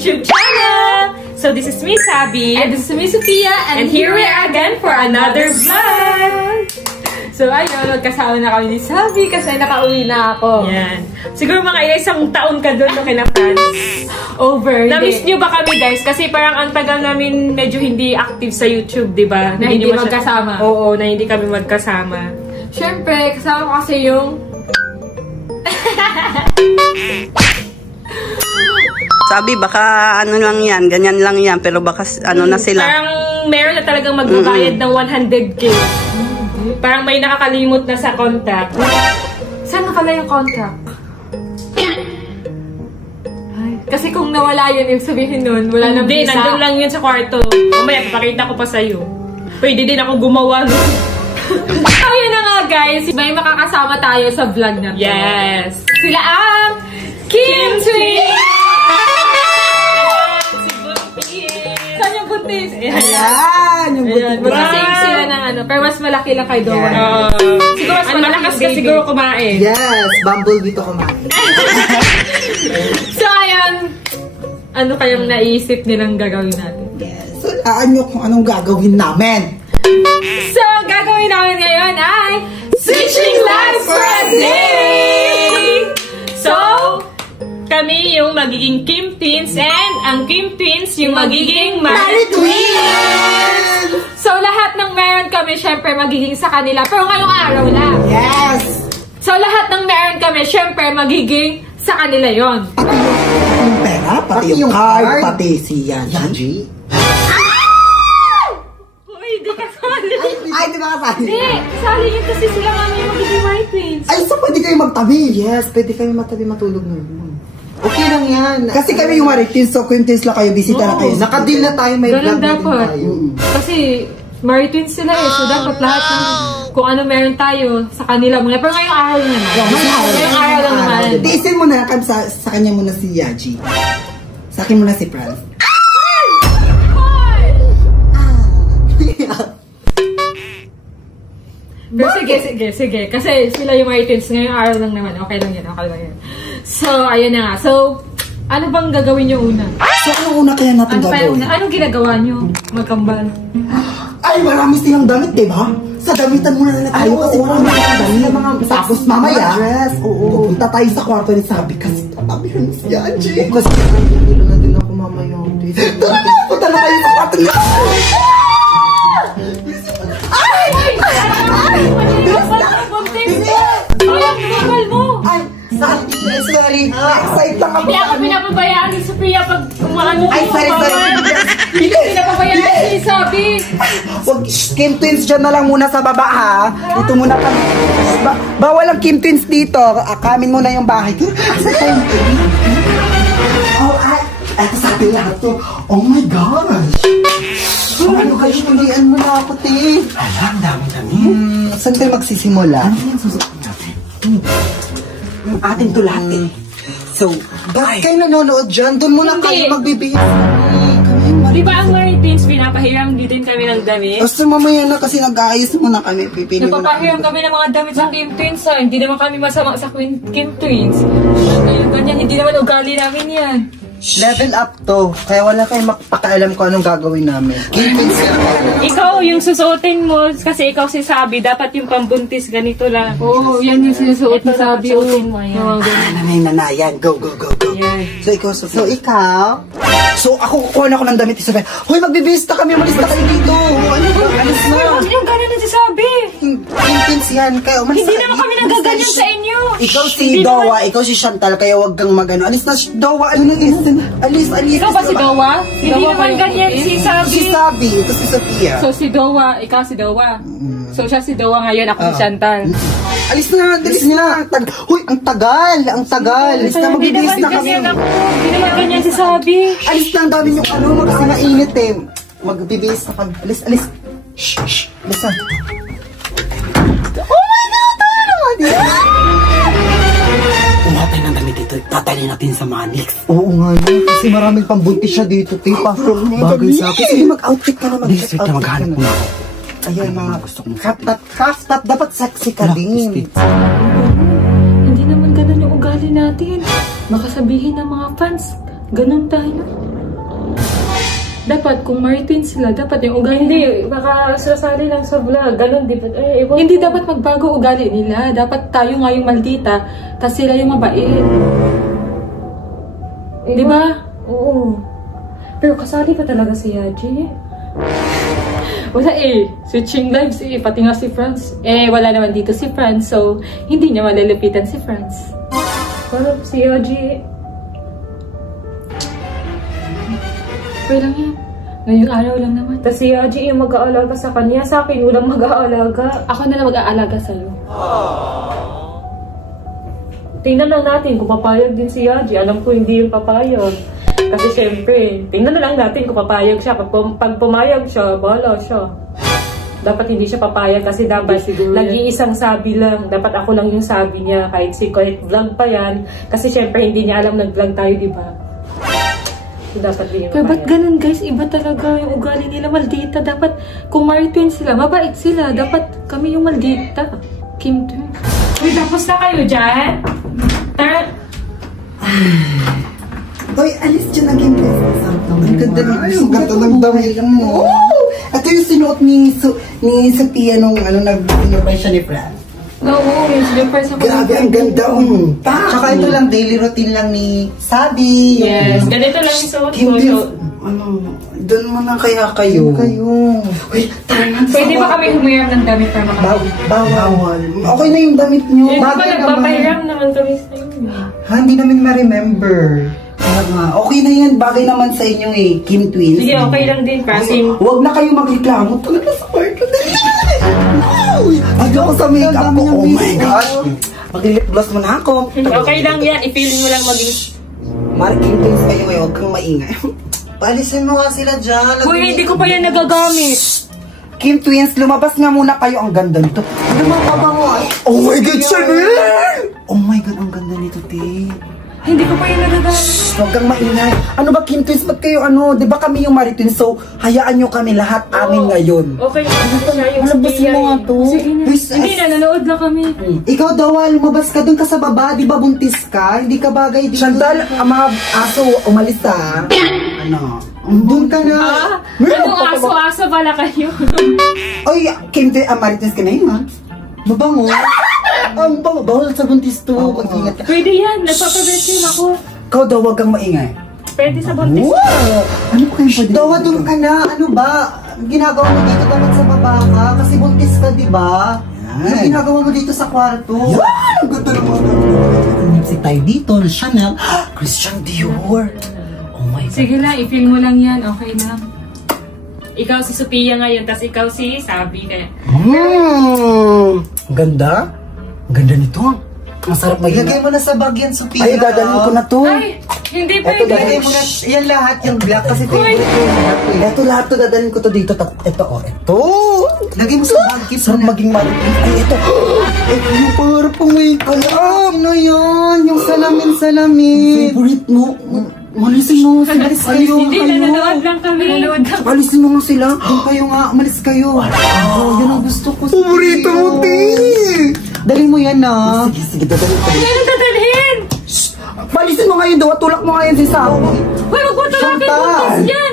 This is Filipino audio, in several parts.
YouTube channel! So this is me, Sabi. And this is me, Sophia. And here we are again for another vlog! So ayun, magkasama na kami ni Sabi kasi nakauwi na ako. Yan. Siguro mga isang taon ka doon no kina Franz. Over. Na-miss nyo ba kami guys? Kasi parang ang tagal namin medyo hindi active sa YouTube, di ba? Na hindi magkasama. Oo, na hindi kami magkasama. Siyempre, kasama ko kasi yung... Sabi, baka ano lang yan, ganyan lang yan, pero baka ano na sila. Parang meron na talagang magbabayad ng 100K. Parang may nakakalimot na sa contact. Saan na pala yung contact? Ay, kasi kung nawala yun, yung sabihin nun, wala nang Hindi, visa. nandun lang yun sa kwarto. Mamaya, papakita ko pa sa'yo. Pwede din ako gumawa. So, yun na nga guys, may makakasama tayo sa vlog na to. Yes! Sila ang Kim Twins! Saan yung buntis? Ayan, yung Ayan, mag-same sila ng ano, pero mas malaki lang kay Doan. Siguro mas malakas ka siguro kumain. Yes, bumble dito kumain. So, ayan, ano kayang naisip nilang gagawin natin? Yes, so laan nyo kung anong gagawin namin. So, gagawin namin ngayon ay Switching Lives for a Day! So, kami yung magiging Kim Twins and ang Kim Twins yung magiging Mari Twins! So, lahat ng meron kami, syempre, magiging sa kanila. Pero ngayong araw lang. Yes! So, lahat ng meron kami, syempre, magiging sa kanila yon. Pati yung pera, pati yung card, pati si Yanji. Uy, di ka sali. Ay, di ba kasali? Hindi, sali yun kasi sila kami yung magiging Mari Twins. Ay, so pwede kayo magtabi? Yes, pwede kayo magtabi matulog nun. Okay lang yan. Kasi kami yung Maritins, so Quintins lang kayo, bisita na kayo. Nakadeal na tayo, may Ganun vlog na din dapat. tayo. Kasi Mari Twins sila eh, so dapat lahat ng kung ano meron tayo sa kanila muna. Pero ngayong araw lang naman. Ngayong araw lang naman. Tiisin mo na, sa kanya muna si Yaji. Sa akin muna si Franz. Pero sige. Kasi sila yung Mari Twins. Ngayong araw lang naman. Okay lang yan. So, ayun na nga. So, ano bang gagawin nyo una? So, anong una kaya natin Ano pa yung gagawin? una? Anong ginagawa nyo? Magkambal. Ay, marami silang damit, diba? Sa damitan muna na tayo kasi marami silang damit. Tapos mamaya, pupunta tayo sa kwarto ni Sabi kasi tatabihan si Yaji. Kasi nandito na din ako mamaya. Tara, punta na kayo sa kwarto niya. Ay, sorry. Excited lang ako. Hindi ako pinapabayaan ni Sophia pag kumaano. Ay, sorry. Hindi pinapabayaan si Sabi. Wag, Kim Twins dyan na lang muna sa baba ha. Dito muna kami. Bawal ang Kim Twins dito. Akamin muna yung bahay. Oh, ay. Eto sabi lahat to. Oh my gosh. Ano kayo, tulian mo na ako, te. Alam, dami-dami. Saan tayo magsisimula? Ano yung susunod natin? Yung ating tulate. So, bakit kayo nanonood dyan? Doon muna Hindi. kayo magbibihis. Di ba ang Mari Twins, pinapahiram din kami ng damit? Basta mamaya na kasi nag-aayos muna kami. Pipili muna Napapahiram kami ng mga damit sa Kim Twins ha. Hindi naman kami masama sa Kim Twins. Ayun, ganyan, hindi naman ugali namin yan. Level up to. Kaya wala kayong makapakaalam kung anong gagawin namin. Ikaw, yung susuotin mo, kasi ikaw si Sabi, dapat yung pambuntis ganito lang. Oo, yan yung sinusuot ni Sabi. Suotin mo yan. Nanay, nanayan. Go. Yan. So, ikaw, Sophia. So, ikaw? So, ako kukuha na ako ng damit. Sophia. Hoy, magbibista kami. Umalis na kayo dito. Ano ba? Alis na. Hindi yung gano'n na si Sabi. Intense yan. Kaya umalis Hindi na naman kayo. kami nagaganyan sa inyo. Ikaw si Dowa, ikaw si Chantal, kaya wag kang magano. Alis na si Dowa. Alis. Ikaw ba si Dowa? Hindi naman ganyan si Sabi. Si Sabi, ito si Sophia. So si Dowa, ikaw si Dowa. So siya si Dowa ngayon, ako si Chantal. Alis na, alis na. Huy, ang tagal. Alis na, Hindi magbibis naman na kami. ganyan ako. Hindi naman ganyan si Sabi. Alis na, ang dami yung ano, kasi mainit eh. Magbibis na kami. Alis. Shh. Alis na. Oh my God! Umatay ng damit dito. Tatali natin sa Manix. Oo nga na, kasi maraming pambuntis siya dito, tipa. Bagay sa akin. Sige, mag-outfit ka na, Please, wait na maghanap muna ako. Ayan, mga gusto kong half top, dapat sexy ka din. Hindi naman ganun yung ugali natin. Baka sabihin ng mga fans, ganun tayo. Dapat, kung Martin sila, dapat yung ugali. Hindi, baka sasali lang sa vlog. Ganon, di ba? Hindi dapat magbago ugali nila. Dapat tayo nga yung maldita, tas sila yung mabait. Di ba? Oo. Pero kasali pa talaga si Yaji. Wala switching lives pati nga si Franz. Wala naman dito si Franz, so hindi niya malalapitan si Franz. Parang si Yaji. Okay lang yan. Ngayong araw lang naman. Tapos si Yaji yung mag-aalaga sa kanya. Sa akin, walang mag-aalaga. Ako na lang mag-aalaga sa'yo. Tingnan lang natin kung papayag din si Yaji. Alam ko hindi yung papayag. Kasi syempre, tingnan na lang natin kung papayag siya. Pag pumayag siya, bahala siya. Dapat hindi siya papayag kasi dapat nag-iisang sabi lang. Dapat ako lang yung sabi niya. Kahit vlog pa yan. Kasi syempre, hindi niya alam nag-vlog tayo, di ba? So, dapat din yung Pero papayag. ba't ganun guys? Iba talaga yung ugali nila. Maldita. Dapat kung Martin sila, mabait sila. Dapat kami yung maldita. Kim Twins. Uy, tapos na kayo dyan? Tara. Hoy, alis dyan ang game test. Ang ganda ng damit mo. Ito yung sinuot ni Sophia nung nag-inubay siya ni Fran. Oo, yung slippers ako. Grabe, ang ganda. Tsaka ito lang, daily routine lang ni Sabi. Yes, ganito lang yung suot ko. Hindi, doon mo na kaya kayo. Uy, tara na. Pwede ba kami humiram ng damit para makapag? Bawal. Okay na yung damit nyo. Hindi ba Bagay naman. nagpapahiram naman kami sa inyo? Ha, hindi namin ma-remember. Okay na yan. Bagay naman sa inyo Kim Twins. Sige, okay lang din. Kasi Huwag na kayo magreklamo. Talaga sa kwarto. Ay, ako sa makeup ko. Oh my gosh. Mag-lip gloss mo na ako. okay lang yan. I-feeling mo lang maging... Kim Twins kayo ngayon. Huwag kang maingay. Paalisin mo nga sila dyan. Uy, hindi ko pa yan nagagamit. Kim Twins, lumabas nga muna kayo. Ang ganda nito. Lumapabango ay. Oh my God, Chanel! Oh my God, ang ganda nito, te. Hindi ko pa yan nagagamit. Huwag kang maingay. Ano ba, Kim Twins? Ba't kayo di ba kami yung Maritin? So, hayaan nyo kami lahat amin ngayon. Okay, ano pa siya yung Malabas mo nga to. Hindi, nanonood lang kami. Ikaw daw, lumabas ka dun ka sa baba. Di ba buntis ka? Hindi ka bagay dito. Chantal, ang mga aso, umalis ha. Doon ka na. Anong aso-aso pala kayo? Oy, Kim Twins, Maritin ka na yun, ha? Mabango. Ang bango, bawal sa buntis to. Mag-ingat ka. Pwede yan, nagpapabensin ako. Ikaw daw, wag kang maingay. Pwede sa buntis. Wow! Ano ba kayo pwede? Dawa, doon ka na. Ano ba? Ginagawa mo dito dapat sa baba ka? Kasi buntis ka, di ba? Ano ginagawa mo dito sa kwarto? Yan! Ang ganda naman. Lipstick tayo dito, Chanel. Christian Dior. Oh my God. Sige lang, i-feel mo lang yan. Okay lang. Ikaw si Sophia ngayon, tas ikaw si Sabi. Kaya... Ang ganda. Ang ganda nito. Masarap maging. Ilagay mo na sa bag yan, Sophia. Ay, dadalhin ko na to. Ay, hindi pwede. Ilagay mo na yan lahat, yung black. Kasi favorite ko lahat. Ito lahat to, dadalhin ko to dito. Ito, ito. Lagay mo sa bag. Sarap maging maritin. Ay, ito. Ito yung parang pang makeup. Ano yun? Yung salamin. Favorite mo. Malisin mo. Malis kayo. Hindi, nanonood lang kami. Nanonood lang. Malisin mo nga sila. Doon kayo nga. Malis kayo. Yun ang gusto ko. Favorito mo, Ting. Dali mo yan, na. Sige, dadalhin ko. Ay, ano dadalhin? Malisin mo ngayon daw. Tulak mo ngayon si Sao. Uy, wag mo tulapin buntis yan.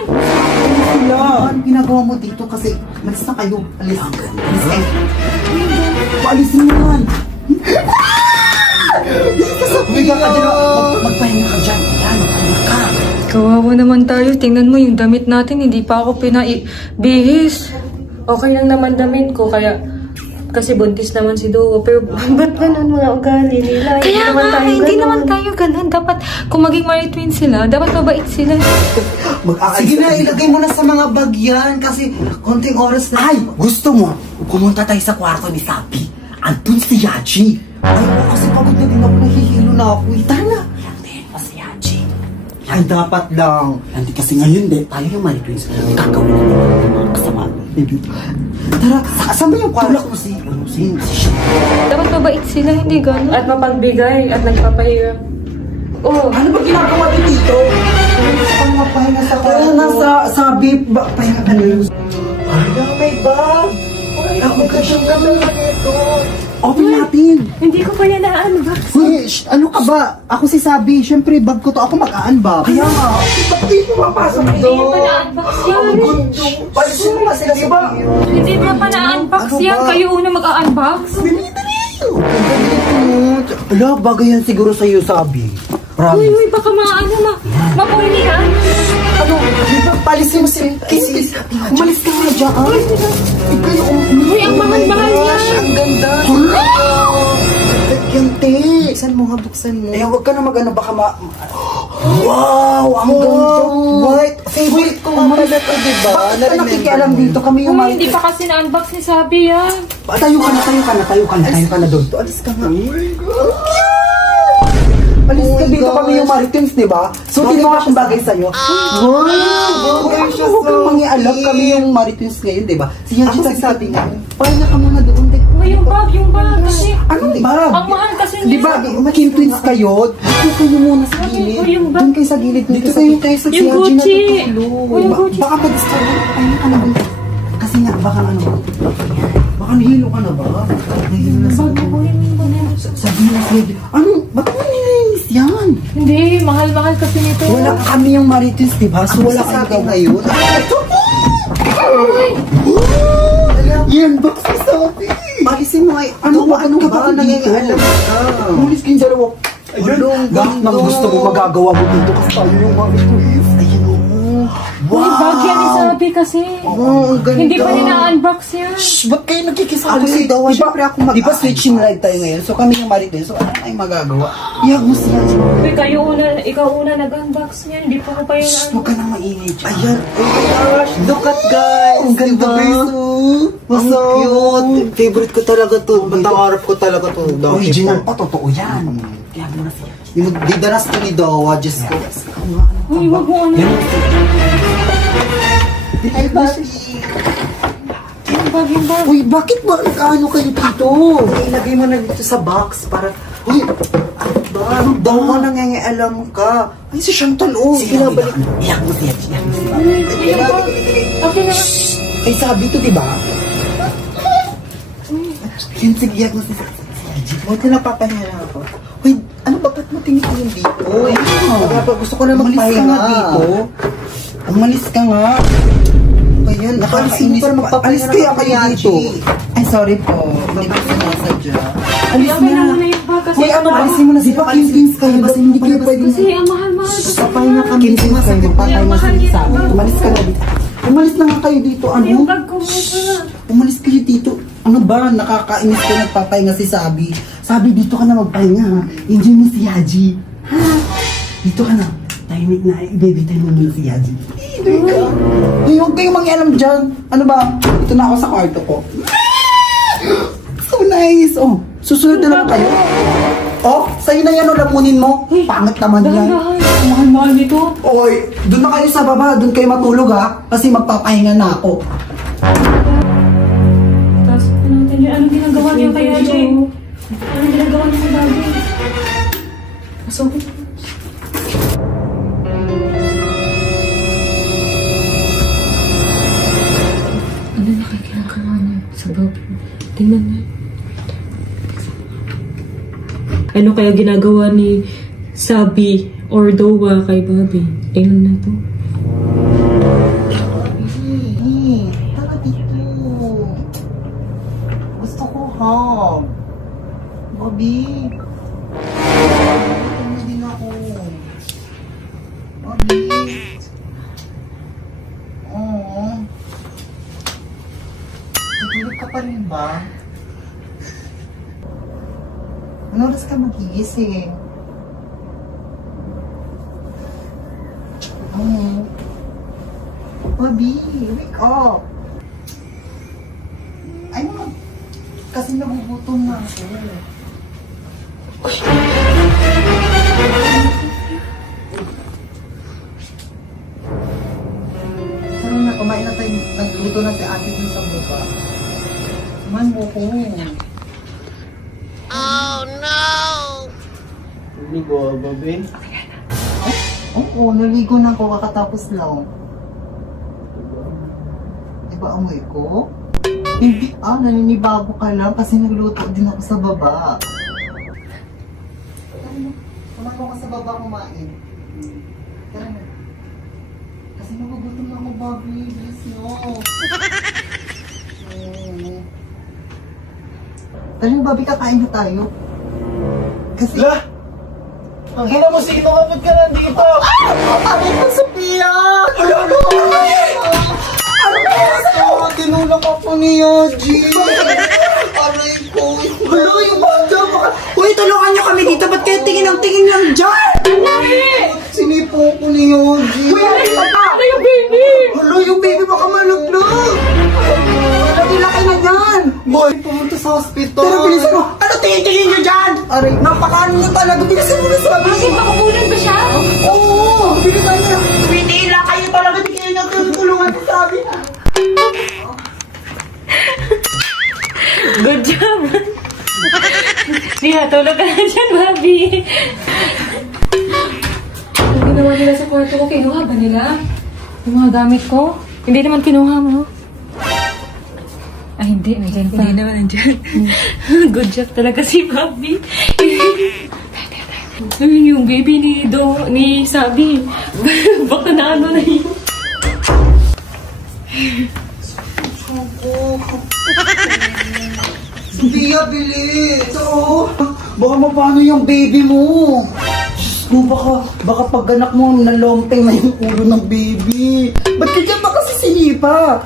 Sila. Ano ginagawa mo dito? Kasi malis na kayo. Alis. Alis kayo. Paalisin mo yan. Magpahinga ka dyan. Magpahinga ka dyan. Ayan, magpahinga ka. Kawawa naman tayo. Tingnan mo yung damit natin. Hindi pa ako pinaibihis. Okay lang naman damit ko, kaya... Kasi buntis naman si Duo. Pero ba't ganun mga ugali nila? Kaya nga, hindi naman tayo ganun. Dapat, kung maging Maritwin sila, dapat mabait sila. Sige na, ilagay mo na sa mga bag yan. Kasi konting oras na. Ay, gusto mo? Pumunta tayo sa kwarto ni Sabi. Andun si Yaji. Ay, kasi pagod na din ako. Nahihilo na ako. Tara na. Andun pa si Yaji. Ay, dapat lang. Hindi kasi ngayon tayo yung Maritwin. Kakawin na yung mga kasama. Tara, saan ba yung kwarto mo si Dapat mabait sila, hindi ganun. At mapagbigay at nagpapahiram. Oh, ano ba ginagawa din dito? Ano mapahinga sa kwarto? Kaya nasa Sabi, pahinga ka na yun. Ay, may bag. Ay, ako ka siyang gano'n na dito. Open natin. Hindi ko pa yan na-unbox. Uy, ano ka ba? Ako si Sabi. Siyempre, bag ko to. Ako mag-unbox. Kaya nga. Ba't di pumapasok Hindi doon? pa na-unbox yan. Ang gundo. Palisin mo nga sila, diba? Hindi pa na-unbox Ano yan. ba? Kayo una mag-unbox. Dali. Ala, bagay yan siguro sa'yo, Sabi. Uy, baka mapuli ka. Ano? Di ba palisin mo si Kisses? Umalis ka nga dyan. Uy, ang mahal-mahal yan. Ang ganda. Yan, te. Buksan mo nga, buksan mo. Eh, huwag ka na mag-ano, baka Wow! Ang ganda. White. Favorite ko nga pala to, diba? Bakit ka nakikialam dito? Kami yung Uy, hindi pa kasi na-unbox ni Sabi yan. Tayo ka na doon. Alis ka nga. Oh my God. Alis ka dito, kami yung Maritins, diba? So, mo nga kung bagay sa'yo. Wow! Huwag kang mangialam, kami yung Maritins ngayon, diba? Si Yanji sabi nga, pahinga ka muna doon. Uy, yung bag. Kasi, Anong bag? ang mahal kasi niya. Diba, Kim Twins kayo? Dito kayo muna sa gilid. Uy, yung bag. Doon kayo sa gilid. Dito kayo sa Yung Gucci. Uy, yung Gucci. Baka pa-disturb. Pahinga ka na doon. Kasi nga, baka baka nahilo ka na ba? Nahilo na sa sabihin na sige. Ba't mo nilinis yan? Hindi, mahal-mahal kasi nito. Wala kami yung Maritins, diba? So wala kayo ngayon. Yan, box si Sabi. Palisin mo ay, ano ba nangyayaalam ka? Mulis kayong dalawa. Ayun, gang gusto mo magagawa mo dito kasi tayo yung Maritins. Ayun o. Wow! Uy, bag yan ni Sabi kasi. Ang ganda. Hindi pa niya na-unbox yan. Shhh, ba't kayo nagkikisali? Ako si Dawa, syempre ako Di ba switching live tayo ngayon? So kami yung Maritins, so ano tayong magagawa? Iyag mo siya. Uy, ikaw una nag-unbox niyan. Hindi pa ko pa yun Shhh, huwag ka nang maingay dyan. Ayan, oh my gosh, look at guys. Ang ganda guys, Mas cute. Favorite ko talaga to. Pangarap ko talaga to. Original pa, totoo yan. Iyag mo na siya. Didanas ko ni Dawa, Diyos ko. Uy, wag mo ano. Ay, bakit? Yung bag. Uy, bakit ba ano kayo dito? Ilagay mo na dito sa box para... Uy, ano ba? Ano daw mo nangyayaalam ka? Ay, si Chantal, oh. Sige na, balik. Iyak mo siya. Uy, yung bag. Okay na. Ay, sabi to, diba? Yan, sige, iyak mo siya. Huwag ka napapahinga na ako. Uy, ano ba? Ba't mo tinitingin dito? Uy, gusto ko na magpahinga dito. Umalis ka nga. Ayan, nakakainis pa. Alis kaya kayo dito. Ay, sorry po. Hindi ko sinasadya. Alis Okay na na. muna yung bag kasi. Uy, ano, alisin mo na. Di ba Kim kayo? Kasi hindi kayo pwedeng... Kasi ang mahal-mahal. Papay na kami. Kim kayo. Papay na sa amin. Umalis ka na dito. Umalis na nga kayo dito. Ano? Yung bag ko muna. Umalis kayo dito. Ano ba? Nakakainis ka nagpapahinga si Sabi. Sabi, dito ka na magpahinga ha. Enjoy mo si Yaji. Ha? Dito ka na. Tahimik na. Baby time mo muna si Yaji. Uy, huwag kayong mangialam dyan. Ano ba? Ito na ako sa kwarto ko. So nice. Oh, susunod na lang kayo. Oh, sa'yo na yan o lamunin mo. Pangit naman yan. Ang mahal-mahal nito. Oy, doon na kayo sa baba. Doon kayo matulog ha. Kasi magpapahinga na ako. Tapos, anong ginagawa niya kay Haji? Anong ginagawa niya kay Haji? Pasok. Ano nakikinagawa niya sa baba? Tingnan niya. Ano kaya ginagawa ni Sabi or Dowa kay Bobby? Tingnan na to. Tara dito. Gusto ko hug. Bobby. Ano din ako. Bobby. Oo. Tutulog ka pa rin ba? Ano oras ka magigising? Bobby, wake up! Ay mga, kasi nagugutom na ako. Tara na, kumain na tayo. Nagluto na si ate dun sa baba. Kumain mo ko. Oh no! Naligo, Bobby? Oo, naligo na ako kakatapos lang. Diba amoy ko? Hindi, naninibago ka lang kasi nagluto din ako sa baba. Kumain ka sa baba kumain. Tara na. Kasi nagugutom na ako, Bobby. Bilis nyo. Tara na, Bobby, kakain na tayo. Kasi... La! Ang hina mo, sino ka? Ba't ka nandito? Aray ko, Sophia! Ano? Ano ba? Tinulak ako ni Yaji. Aray ko. Hello, yung banda. Uy, tulungan niyo kami dito. Ba't kayo tingin ang tingin lang dyan? Sinipo ko ni Yaji. Uy, ano yung baby? Hello, yung baby baka malaglag. Laki-laki na dyan. Boy, pumunta sa hospital. Pero bilisan mo. Ano tingin-tingin niyo dyan? Aray, napakaano nyo talaga. Bilisan mo na sabi. Bakit makakulan ba siya? Oo, bilisan niyo. Hindi lang kayo talaga. Hindi kayo niya tulungan sa sabi. Good job! Siya, tulog ka na dyan, Bobby. Ang ginawa nila sa kwarto ko, kinuha ba nila? Yung mga gamit ko? Hindi naman kinuha mo. Ay, hindi. Nandiyan pa. Hindi naman nandiyan. Good job talaga si Bobby. Yung baby ni Sabi. Baka na ano na yun. Bia, bilis! Oo! Baka mapano yung baby mo! Diyos ko, baka pag anak mo, nalompeng na yung ulo ng baby! Ba't ka dyan ba kasi sinipa?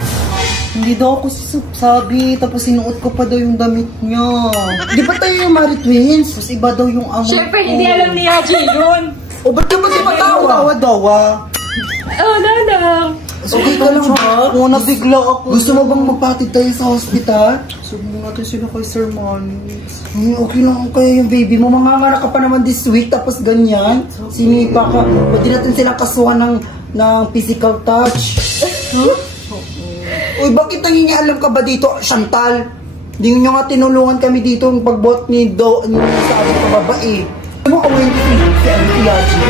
Hindi daw ako sabi, tapos sinuot ko pa daw yung damit niya. Di ba tayo yung Mari Twins? Tapos iba daw yung amoy Siyempre, ko. hindi alam ni Yaji yun. O, ba't ka ba di matawa? Dawa. Oh, lang. Okay ka lang ba? Oo, nabigla ako. Gusto mo bang magpatid tayo sa hospital? Subukan natin sila kay Sir Manix. Okay lang kaya yung baby mo. Manganganak ka pa naman this week, tapos ganyan. Sinipa ka. Pwede natin silang kasuhan ng physical touch. Huh? Uy, bakit nangingialam ka ba dito, Chantal? Hindi nyo nga tinulungan kami dito yung pagbot ni sa ating kababae. Ano mo, away si Yaji?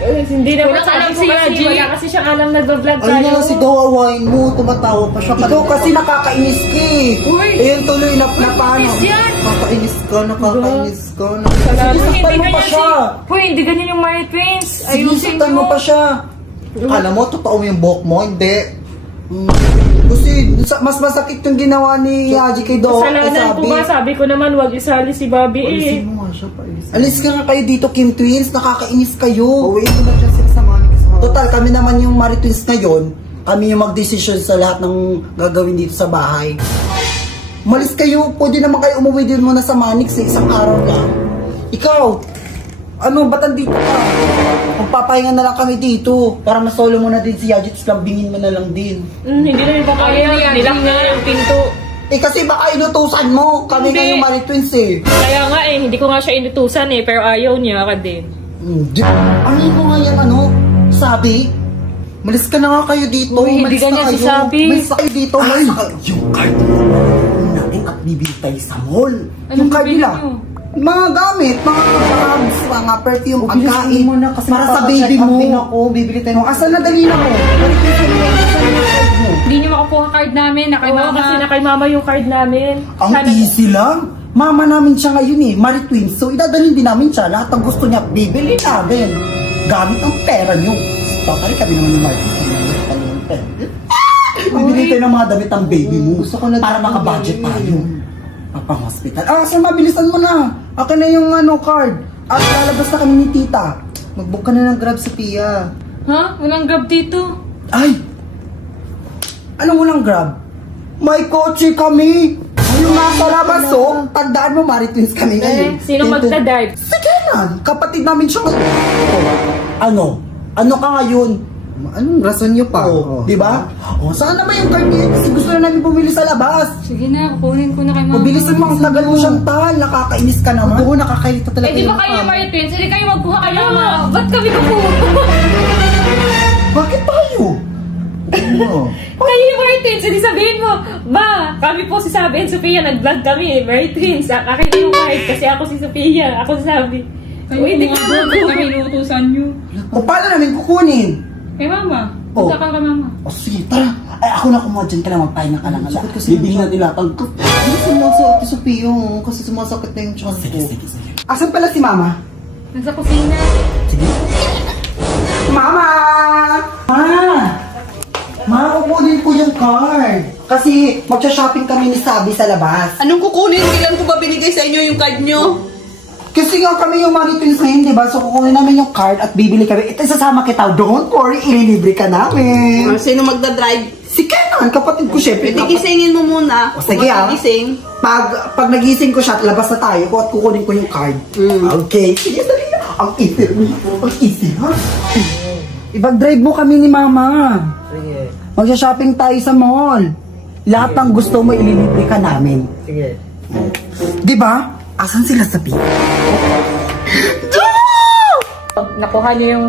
Hindi naman alam sabi si Yaji. Wala kasi siyang alam nag-vlog tayo. Ayun na, sigaw awain mo, tumatawa pa siya. Ikaw kasi nakakainis ka eh. Uy! Ayun tuloy na paano. Nakakainis ka. Sisaktan mo pa siya. Uy, hindi ganyan yung Mari Twins. Sisaktan mo pa siya. Alam mo, totoo yung buhok mo, hindi. Kasi mas masakit yung ginawa ni Yaji kay Do. Kasalanan ko ba? Sabi ko naman, wag isali si Bobby eh. Alisin mo nga siya pa. Alis ka nga kayo dito, Kim Twins. Nakakainis kayo. Uwi mo na dyan sila sa Manix. Total, kami naman yung Mari Twins ngayon. Kami yung mag-decision sa lahat ng gagawin dito sa bahay. Malis kayo. Pwede naman kayo umuwi din muna sa Manix eh. Isang araw lang. Ikaw, ba't andito ka? Magpapahinga na lang kami dito. Para masolo mo na din si Yaji. Tapos lambingin mo na lang din. Hindi na yung papaya. Nilak na yung pinto. Eh kasi baka inutusan mo. Kami Hindi. nga yung Mari Twins eh. Kaya nga eh, hindi ko nga siya inutusan eh. Pero ayaw niya ka din. Ano ko nga yan Sabi? Malis ka na nga kayo dito. Uy, hindi Malis na ganyan si kayo. Sabi. Malis na kayo dito. Ay, yung card natin at bibili tayo sa mall. Yung card bibili nila. niyo? Mga gamit, mga bags, mga perfume, pagkain. Para sa baby check up mo. din ako, bibili tayo. Asan na dali na mo? Hindi niyo makakuha card namin. Na kay Oo, mama. kasi na kay mama yung card namin. Ang easy lang. Mama namin siya ngayon eh, Mari Twins. So idadalhin din namin siya. Lahat ng gusto niya, bibili namin. Gamit ang pera niyo. Tatay kami naman yung Mari Twins. Bibili tayo ng mga damit ng baby mo. Para makabudget tayo. Pang-hospital. So mabilisan mo na. Akin na yung card. At lalabas na kami ni tita. Mag-book ka na ng Grab, Sophia. Ha? Walang grab dito. Ay! Anong walang Grab? May kotse kami! Yung nasa labas, tandaan mo, Mari Twins kami ngayon. Sino magdadrive? Sige na, kapatid namin siya ngayon. Ano ka ngayon? Anong rason niyo pa? Di ba? Saan naman yung card niyo? Kasi gusto na namin bumili sa labas. Sige na, kukunin ko na kay mama. Mabilisan mo, ang tagal mo siyang tal. Nakakainis ka naman. Oo, nakakailita talaga. Eh, di ba kayo yung Mari Twins? Hindi kayo magkuha kay mama. Ba't kami kukuha? Bakit tayo? Kayo yung Mari Twins, hindi sabihin mo, Ma, kami po si Sabi and Sophia, nag-vlog kami, Mari Twins. Akin yung card kasi ako si Sophia, ako si Sabi. Uy, hindi ka kami inuutusan nyo. O paano namin kukunin? Kay mama. Oh. Punta ka kay mama. O sige, tara. Ay, Ako na kumuha dyan ka lang, magpahinga ka lang. Sakit kasi bibili natin lahat ang ko. Hindi sumasakit si Sophia kasi sumasakit na yung tiyan ko. Sige. Asan pala si Mama? Nasa kusina. Mama! Ma, kukunin ko yung card. Kasi magsha-shopping kami ni Sabi sa labas. Anong kukunin? Kailan ko ba binigay sa inyo yung card nyo? Kasi nga kami yung Maritwins ngayon, diba? So kukunin namin yung card at bibili kami. Ito, isasama kita. Don't worry, ililibre ka namin. Sino magdadrive? Si Kenan, kapatid ko syempre. Gisingin mo muna. O, sige ah. Gising. Pag nagising ko siya at labas na tayo at kukunin ko yung card. Okay. Sige, dali na. Ang easy. Ang easy, ha? Ipag-drive mo kami ni Mama. Sige. Magsha-shopping tayo sa mall. Lahat ng gusto mo, ililibre ka namin. Sige. Diba? Asan sila sa pila? Nakuha niyo yung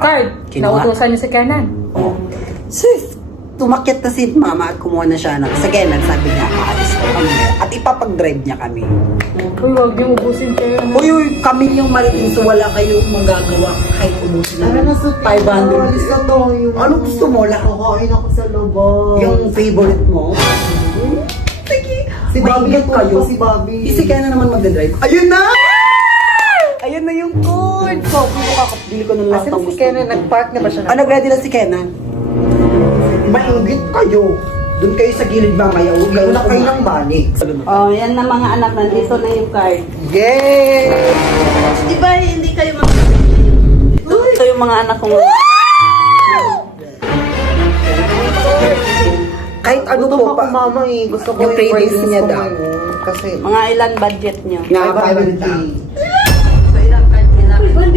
card. Kinuha. Nautusan niyo si Kenan. Sis, tumakit na si Mama at kumuha na siya ng sagenan. Sabi niya, aalis na kami. At ipapag-drive niya kami. Uy, huwag niyo ubusin Kenan. Uy, kami yung Maritin, so wala kayong magagawa kahit ubusin namin. 500. Alis na tayo. Anong gusto mo? Kakain ako sa labas. Yung favorite mo? Sige. Si Bobby Maingat kayo. Si Bobby. Si Kenan naman magdadrive. Ayun na! Ayun na yung code. So, kung kakapili ko ng lahat ng gusto. Nag-park na ba siya? Nag-ready na si Kenan. Maingit kayo. Doon kayo sa gilid mamaya. Huwag na kayo ng balik. Oh, yan na mga anak. Nandito na yung card. Yay! Diba hindi kayo Ito yung mga anak kong... Kahit ano po pa. Mama eh. Gusto ko yung cravings niya daw. Kasi... Mga ilan budget nyo? Nga, 500. So, ilang card nila?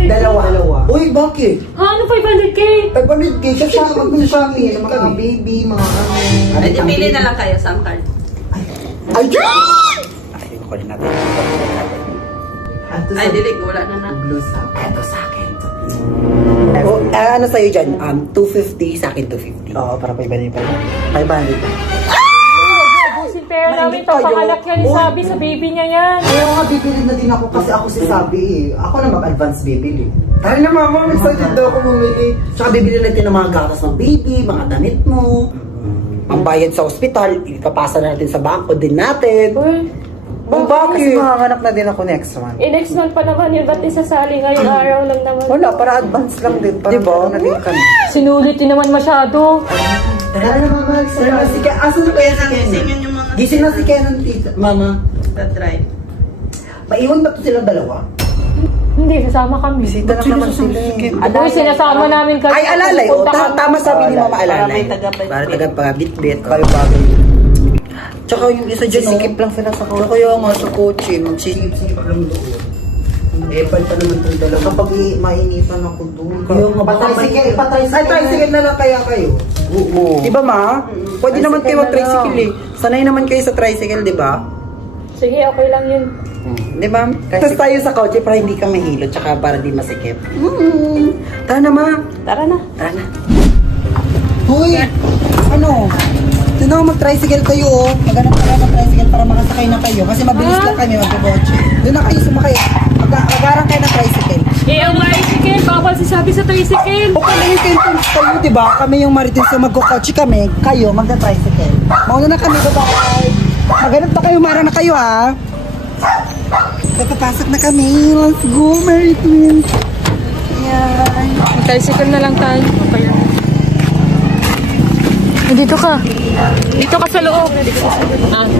Dalawa. Uy, bakit? Ha? Ano 500K? 500K. Siya mag-shopping. Mga baby, mga ano. Ay, di pili na lang kayo sa card. Ay, Ay, ko rin natin. Ay, dilig. Wala na na. Ito sa akin. Oh, ano sa'yo dyan? 250, sa akin 250. Oo, para 500 pa. 500. Ubusin pera namin to. Pangalak yan ni Sabi sa baby niya yan. Kaya nga bibili na din ako kasi ako si Sabi eh. Ako na mag-advance bibili. Tara na Mama, excited daw ako bumili. Tsaka bibili natin ng mga gatas ng baby, mga damit mo. Ang bayad sa ospital, ipapasa natin sa bangko din natin. Uy, Bakit? Kasi mahanganak na din ako next month. next month pa naman yun. Ba't isasali ngayong araw lang naman? Wala, para advance lang din. Para Diba? na din kami. Sinulit din naman masyado. Tara na Mama, excited. Asan na kaya si Kenan? Gisingin yung mga... Gising na si Kenan, tita. Mama. Magdadrive. Maiwan ba ito silang dalawa? Hindi, sasama kami. Bisita lang naman sila. Uy, sinasama namin kasi. Ay, alalay. O, Pupunta kami. tama sabi ni Mama Para alalay. may taga-bit. Para taga-bit-bit. Kayo bagay. Tsaka yung isa dyan, Sisikip lang sila sa kotse. Kaya nga sa kotse, magsisikip lang doon. Epal pa naman itong dalawa. Kapag mainitan ako doon. Kaya nga, Patay-sige. Ay, tricycle na lang kaya kayo. Oo. Di ba ma? Pwede naman kayo mag-tricycle eh. Sanay naman kayo sa tricycle, di ba? Sige, okay lang yun. Di ba? Tapos tayo sa kotse para hindi ka mahilo, tsaka para di masikip. Tara na ma. Tara na. Tara na. Hoy! Ano? Sino mag-tricycle kayo oh? Maghanap ka ng tricycle para makasakay na kayo. Kasi mabilis lang kami mag-kotse. Doon na kayo sumakay. Mag-agarang kayo ng tricycle. Eh, ang tricycle. Bawal si Sabi sa tricycle. O pala yung kayo, diba? Kami yung Maritin sa magkukotse kami. Kayo, magna-tricycle. Mauna na kami, bye-bye. Maghanap na kayo, mara na kayo ha. Papapasok na kami. Let's go, Maritin. Yan. Tricycle na lang tayo. Okay lang. Dito ka. Dito ka sa loob.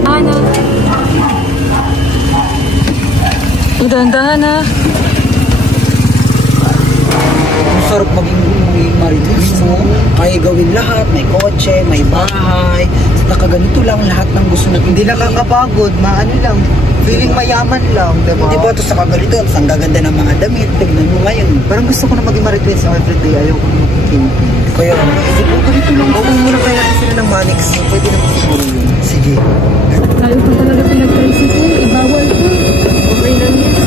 Ana. Dahan-dahan ha. Ang sarap maging Maritin mo. Kaya gawin lahat. May kotse, may bahay. Nakaganito lang lahat ng gusto natin. Hindi nakakapagod, maano lang. Feeling mayaman lang, diba? Di ba ito sa kagalito? Ang gaganda ng mga damit. Tignan mo ngayon. Parang gusto ko na maging Maritin sa everyday. Ayoko na maging Kaya ganito lang. Gawin mo na kaya natin sila ng Manix. Pwede na siguro yun. Sige. Tayo pa talaga pinag-tricycle. Ibawal ko. Okay lang yan.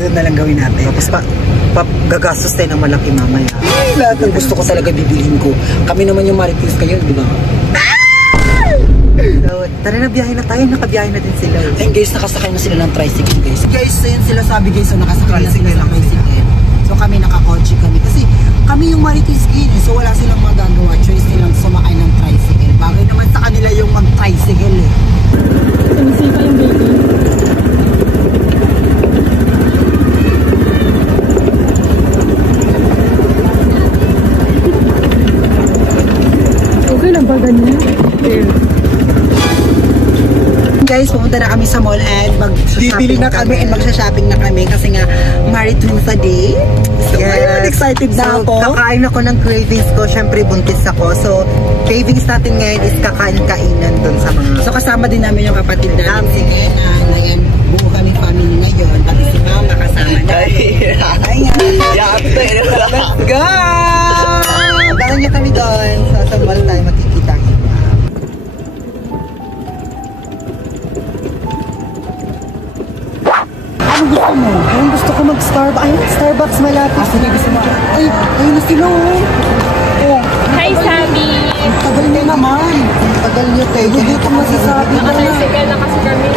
Doon na lang gawin natin. Tapos gagastos tayo ng malaki mamaya. Ay, lahat ng gusto ko talaga bibilhin ko. Kami naman yung Maritis kayo, di ba? Tara na, biyahe na tayo. Nakabiyahe na din sila. Ayun guys, nakasakay na sila ng tricycle guys. Guys, ayun sila sabi guys, so nakasakay na sila ng tricycle. So kami yung Marites Green, so wala silang magagawa. Choice nilang sumakay ng tricycle. Bagay naman sa kanila yung mag-tricycle eh. Sumisika yung baby. Okay lang ba ganyan? Guys, pumunta na kami sa mall and bibili na kami and magsha-shopping na kami kasi nga Maritunsa Day. So, ayun, excited na ako. Kakain ako ng cravings ko. Syempre, buntis ako. So, cravings natin ngayon is kakain-kainan dun sa mga. So, kasama din namin yung kapatid namin. Sige na. Ayan, buo kami family ngayon. Pati si Mama kasama namin. Ayan. Let's go! Abangan niyo kami doon. Sa mall tayo makikita. Ano gusto mo? Ayun, gusto ko mag-Starbucks. Ayun, Starbucks malapit. Sige, gusto mo. Ay, ayun na sila oh. Hi, Sammy! Ang tagal niya naman. Ang tagal niyo kayo. Hindi ko masasabi na. Naka-tricycle na kasi kami.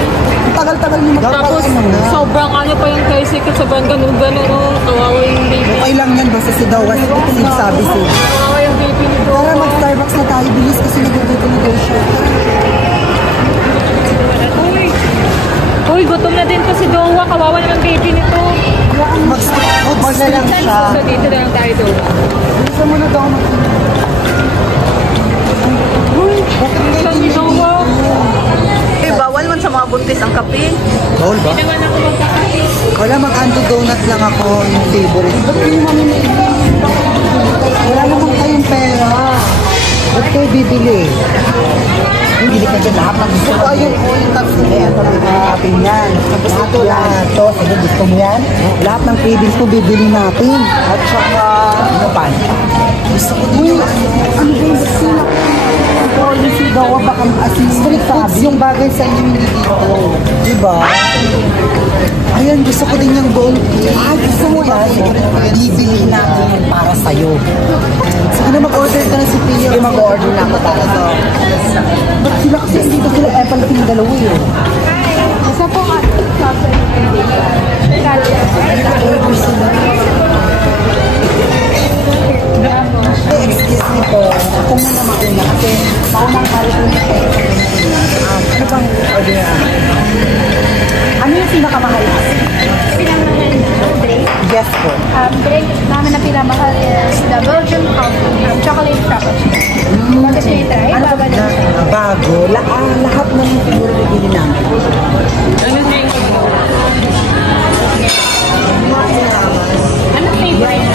Ang tagal-tagal niyo Tapos, sobrang ano pa yung tricycle. Sobrang ganun-ganun. Kawawa yung baby. Okay lang yan. Basta si Dawas. Ito sinasabi siya. Kawawa yung baby nito. Tara, mag-Starbucks na tayo. Bilis kasi nag-negotiate. Uy, gutom na din to si Dowa. Kawawa naman baby nito. Mag-Starbucks na lang siya. So, dito na lang tayo Dowa. Bisa mo na daw Uy, bakit ni Dowa? Eh, bawal man sa mga buntis ang kape. Bawal ba? Hindi naman ako magkakape. Wala, mag-ando donut lang ako. Yung favorite. Ba't kayo mamimili? Wala naman kayong pera. Ba't kayo bibili? Bibili ka dyan lahat ng gusto ko. Ayun po yung tatlo na yan. Bibili natin yan. Tapos ito lahat. Ito, sige, gusto mo yan? Lahat ng cravings ko bibili natin. At saka, ano pa? Gusto ko din. Ano ba yung gusto na? Yung sigaw, baka maasin. Street foods yung bagay sa inyo hindi dito. Diba? Ayan, gusto ko din yung gold cake. Ah, gusto mo yan? Bibili natin yan para sa'yo. Sige na, mag-order ka na si Pia. Sige, mag-order na ako para to. Ba't sila kasi hindi ko sila apple yung dalawa yun? Isa po nga. Excuse me po. Ako muna mauna kasi maunang marito niya kayo. Ano bang order na? Ano yung pinakamahal natin? Pinamahal na drink. Yes po. Drink namin na pinamahal is the Belgian coffee, chocolate frappuccino. Bago siya i-try, Ano ba na? Bago. Lahat ng siguro bibili namin. Ano drink ko dito? Ano favorite?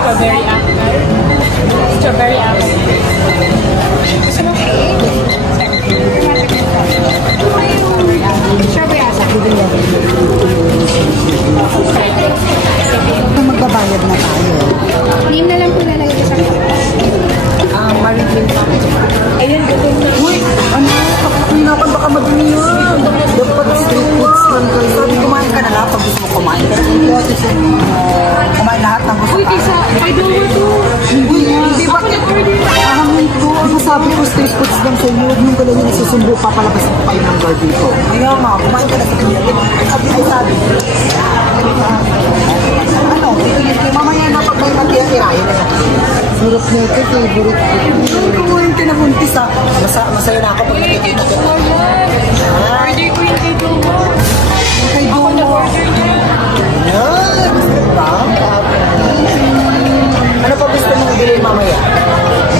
Strawberry apple. Strawberry apple. Strawberry apple. Magbabayad na tayo. Name na lang po nalagay ko sa Marilyn pa. Ayun, gutom na. Uy! Ano? Kapag baka madumi yan. Dapat street foods lang kayo. Sabi, kumain ka na lahat pag gusto mo kumain. Pero hindi kasi sa kumain lahat ng gusto Uy, Tisa, I don't want to. Hindi ba? Parang ito. Ano sabi ko, street foods lang sa inyo. Huwag nung ganun yung isusundo, papalabas ko kayo ng guard dito. Kaya nga, kumain ka na sa kanya. Ay sabi. Ano? Mamaya na pag may mag-iirahin na yan. Sarap na ito, favorite ko. Kumain ka na buntis ha. Masaya na ako pag nakikita ko. Order ko yung kay Dowa. Kay Dowa. Yan. Ano pa gusto mong bilhin mamaya?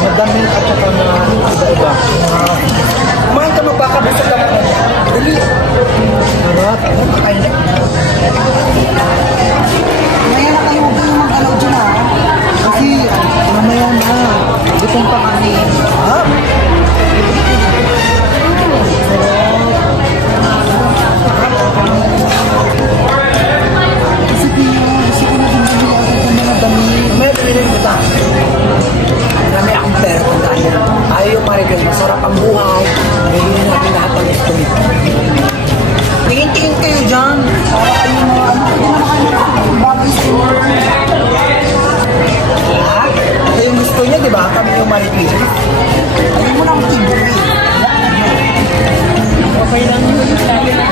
Madami at saka na iba-iba. Kumain ka magkakabusog ka naman. Dali. Harap. Kakain na. Mamaya na kayo mag-alaw dyan ha. Kasi mamaya na. Gutom pa kami. Ha? Kasi gusto ko na din bumili agad ng mga dami. May pinili mo ta. Marami akong pera kung dahil. Ayaw yung Maribel, masarap ang buhay. Bili natin lahat ng gusto nito. Tingin-tingin kayo dyan. Para kayo mga bagay store. Ito yung gusto niya, di ba? Kami yung Maribel. Ayaw mo lang tigil. Okay lang yun. Sabi na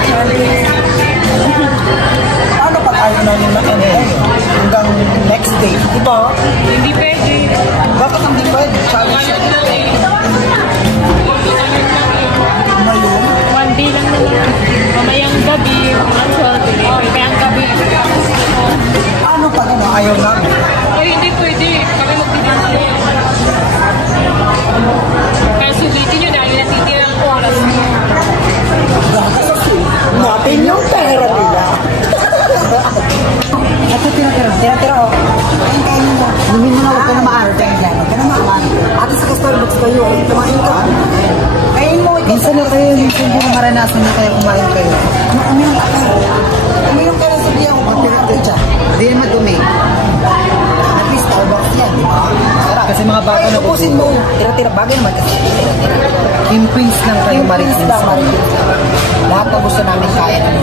Minsan na kayo, minsan hindi na maranasan na kayo kumain kayo. Uminom ka lang sabihan ko, kapirito siya. Hindi na madumi. At least Starbucks yan, di ba? Kasi mga bata na ubusin mo. Tira-tira, bagay naman kasi. Imprints lang kayo, Maritins. Lahat na gusto namin kaya namin.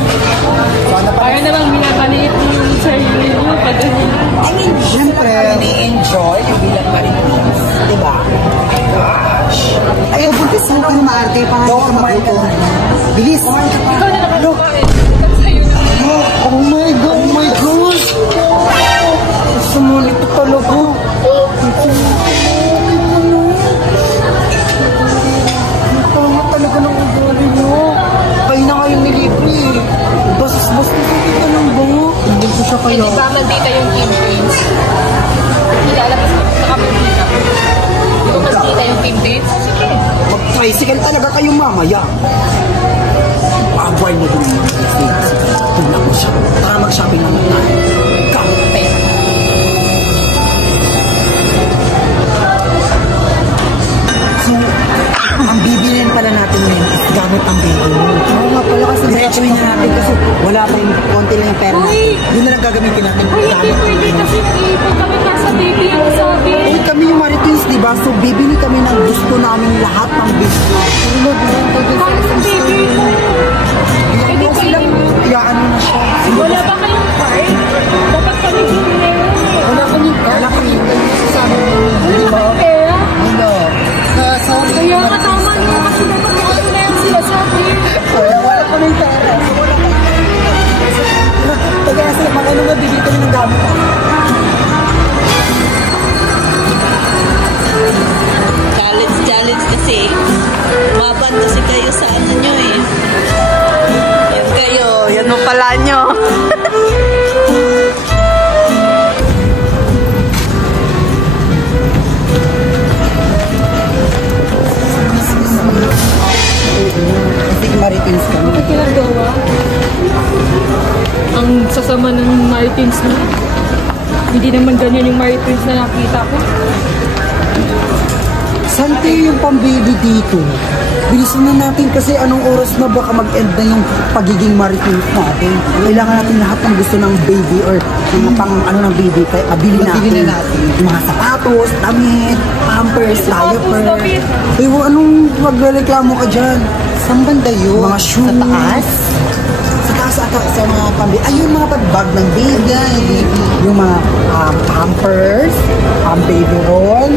Kaya naman minapaliit yung sarili nyo pag ganyan. I mean, siyempre, ni-enjoy yung bilang Maritins. Di ba? Gosh. Ay, buntis mo ka na maarte, pangalit ka magutom. Bilis. Ikaw na nakakain. Oh my God, oh my God. Gusto mo nito talaga. Tama talaga ng ugali mo. Kayo na kayo nilibre. Basas-bas na ka ng bango. Hindi ko siya kaya. Hindi ba maldita yung imprints? Hindi lalabas mo. Nakapagdita. Kung maldita yung imprints, sige. Mag-tricycle talaga kayo mamaya. Away mo din. Tingnan mo siya. Tara mag-shopping naman tayo. Kante. So, ang bibilin pala natin ngayon is gamit ang baby mo. Oo nga pala kasi diretsuin na natin kasi wala pa yung konti lang yung pera natin. Yun na lang gagamitin natin. Ay, hindi pwede kasi pag kami nasa baby yung sabi. Eh, kami yung Maritins, diba? So, bibili kami ng gusto namin lahat ng business. Kahit sa baby mo. Eh, di pwede. Iyaan mo na siya. Wala ba kayong card? Dapat kami bumili. Wala kaming card. Wala kaming card. Sabi mo. Wala kayong pera? Wala. Kaya katama niyo kasi dapat ano na yung sinasabi. Wala kaming pera. Kaya sila, mga ano nga, bibili kami ng gamit. Challenge kasi. Maban kasi kayo sa ano nyo eh. Yan kayo. Yan mo pala nyo. Kasi Maritins kami. Bakit ginagawa? Ang sasama ng Maritins mo. Hindi naman ganyan yung Maritins na nakita ko. Saan kayo yung pambili dito? Bilisan na natin kasi anong oras na baka mag-end na yung pagiging Maritins natin. Kailangan natin lahat ng gusto ng baby or yung pang ano ng baby. Kaya abili natin. Yung mga sapatos, damit, pampers, diaper. Eh, anong magreklamo ka dyan? Saan banda yun? Mga shoes. Sa taas? Sa taas ata sa mga pambili. Ay, yung mga bag ng baby. Yung mga pampers, baby roll,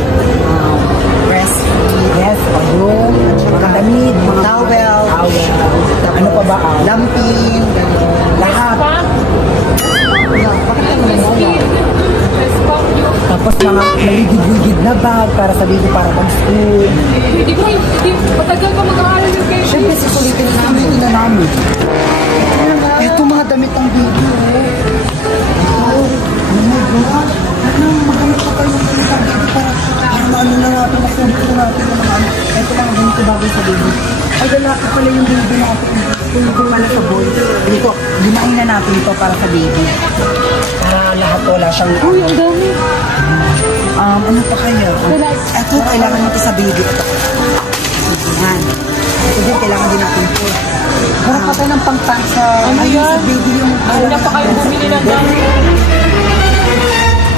yes, ayun. Mga damit, mga towel. Ano pa ba? Lampin, lahat. Tapos mga maligid-ligid na bag para sa baby para pag-school. Hindi matagal pa mag-aaral yung baby. Siyempre, susulitin na namin. Ito mga damit ng baby. Oh my gosh. Maghanap pa tayo ng damit ng baby para ano na natin, makumpito natin ng mga ano. Ito mga ganito bagay sa baby. Ay, lalaki pala yung baby natin. Kung pala sa boy. Dito, limain na natin ito para sa baby. Lahat wala siyang... Uy, ang dami. Ano pa kaya? Ito, kailangan natin sa baby. Ito. Yan. Ito din, kailangan din natin ito. Para pa tayo ng pang-tank sa... Ano yan? Sa baby yung... Ano na pa kayo bumili ng dami?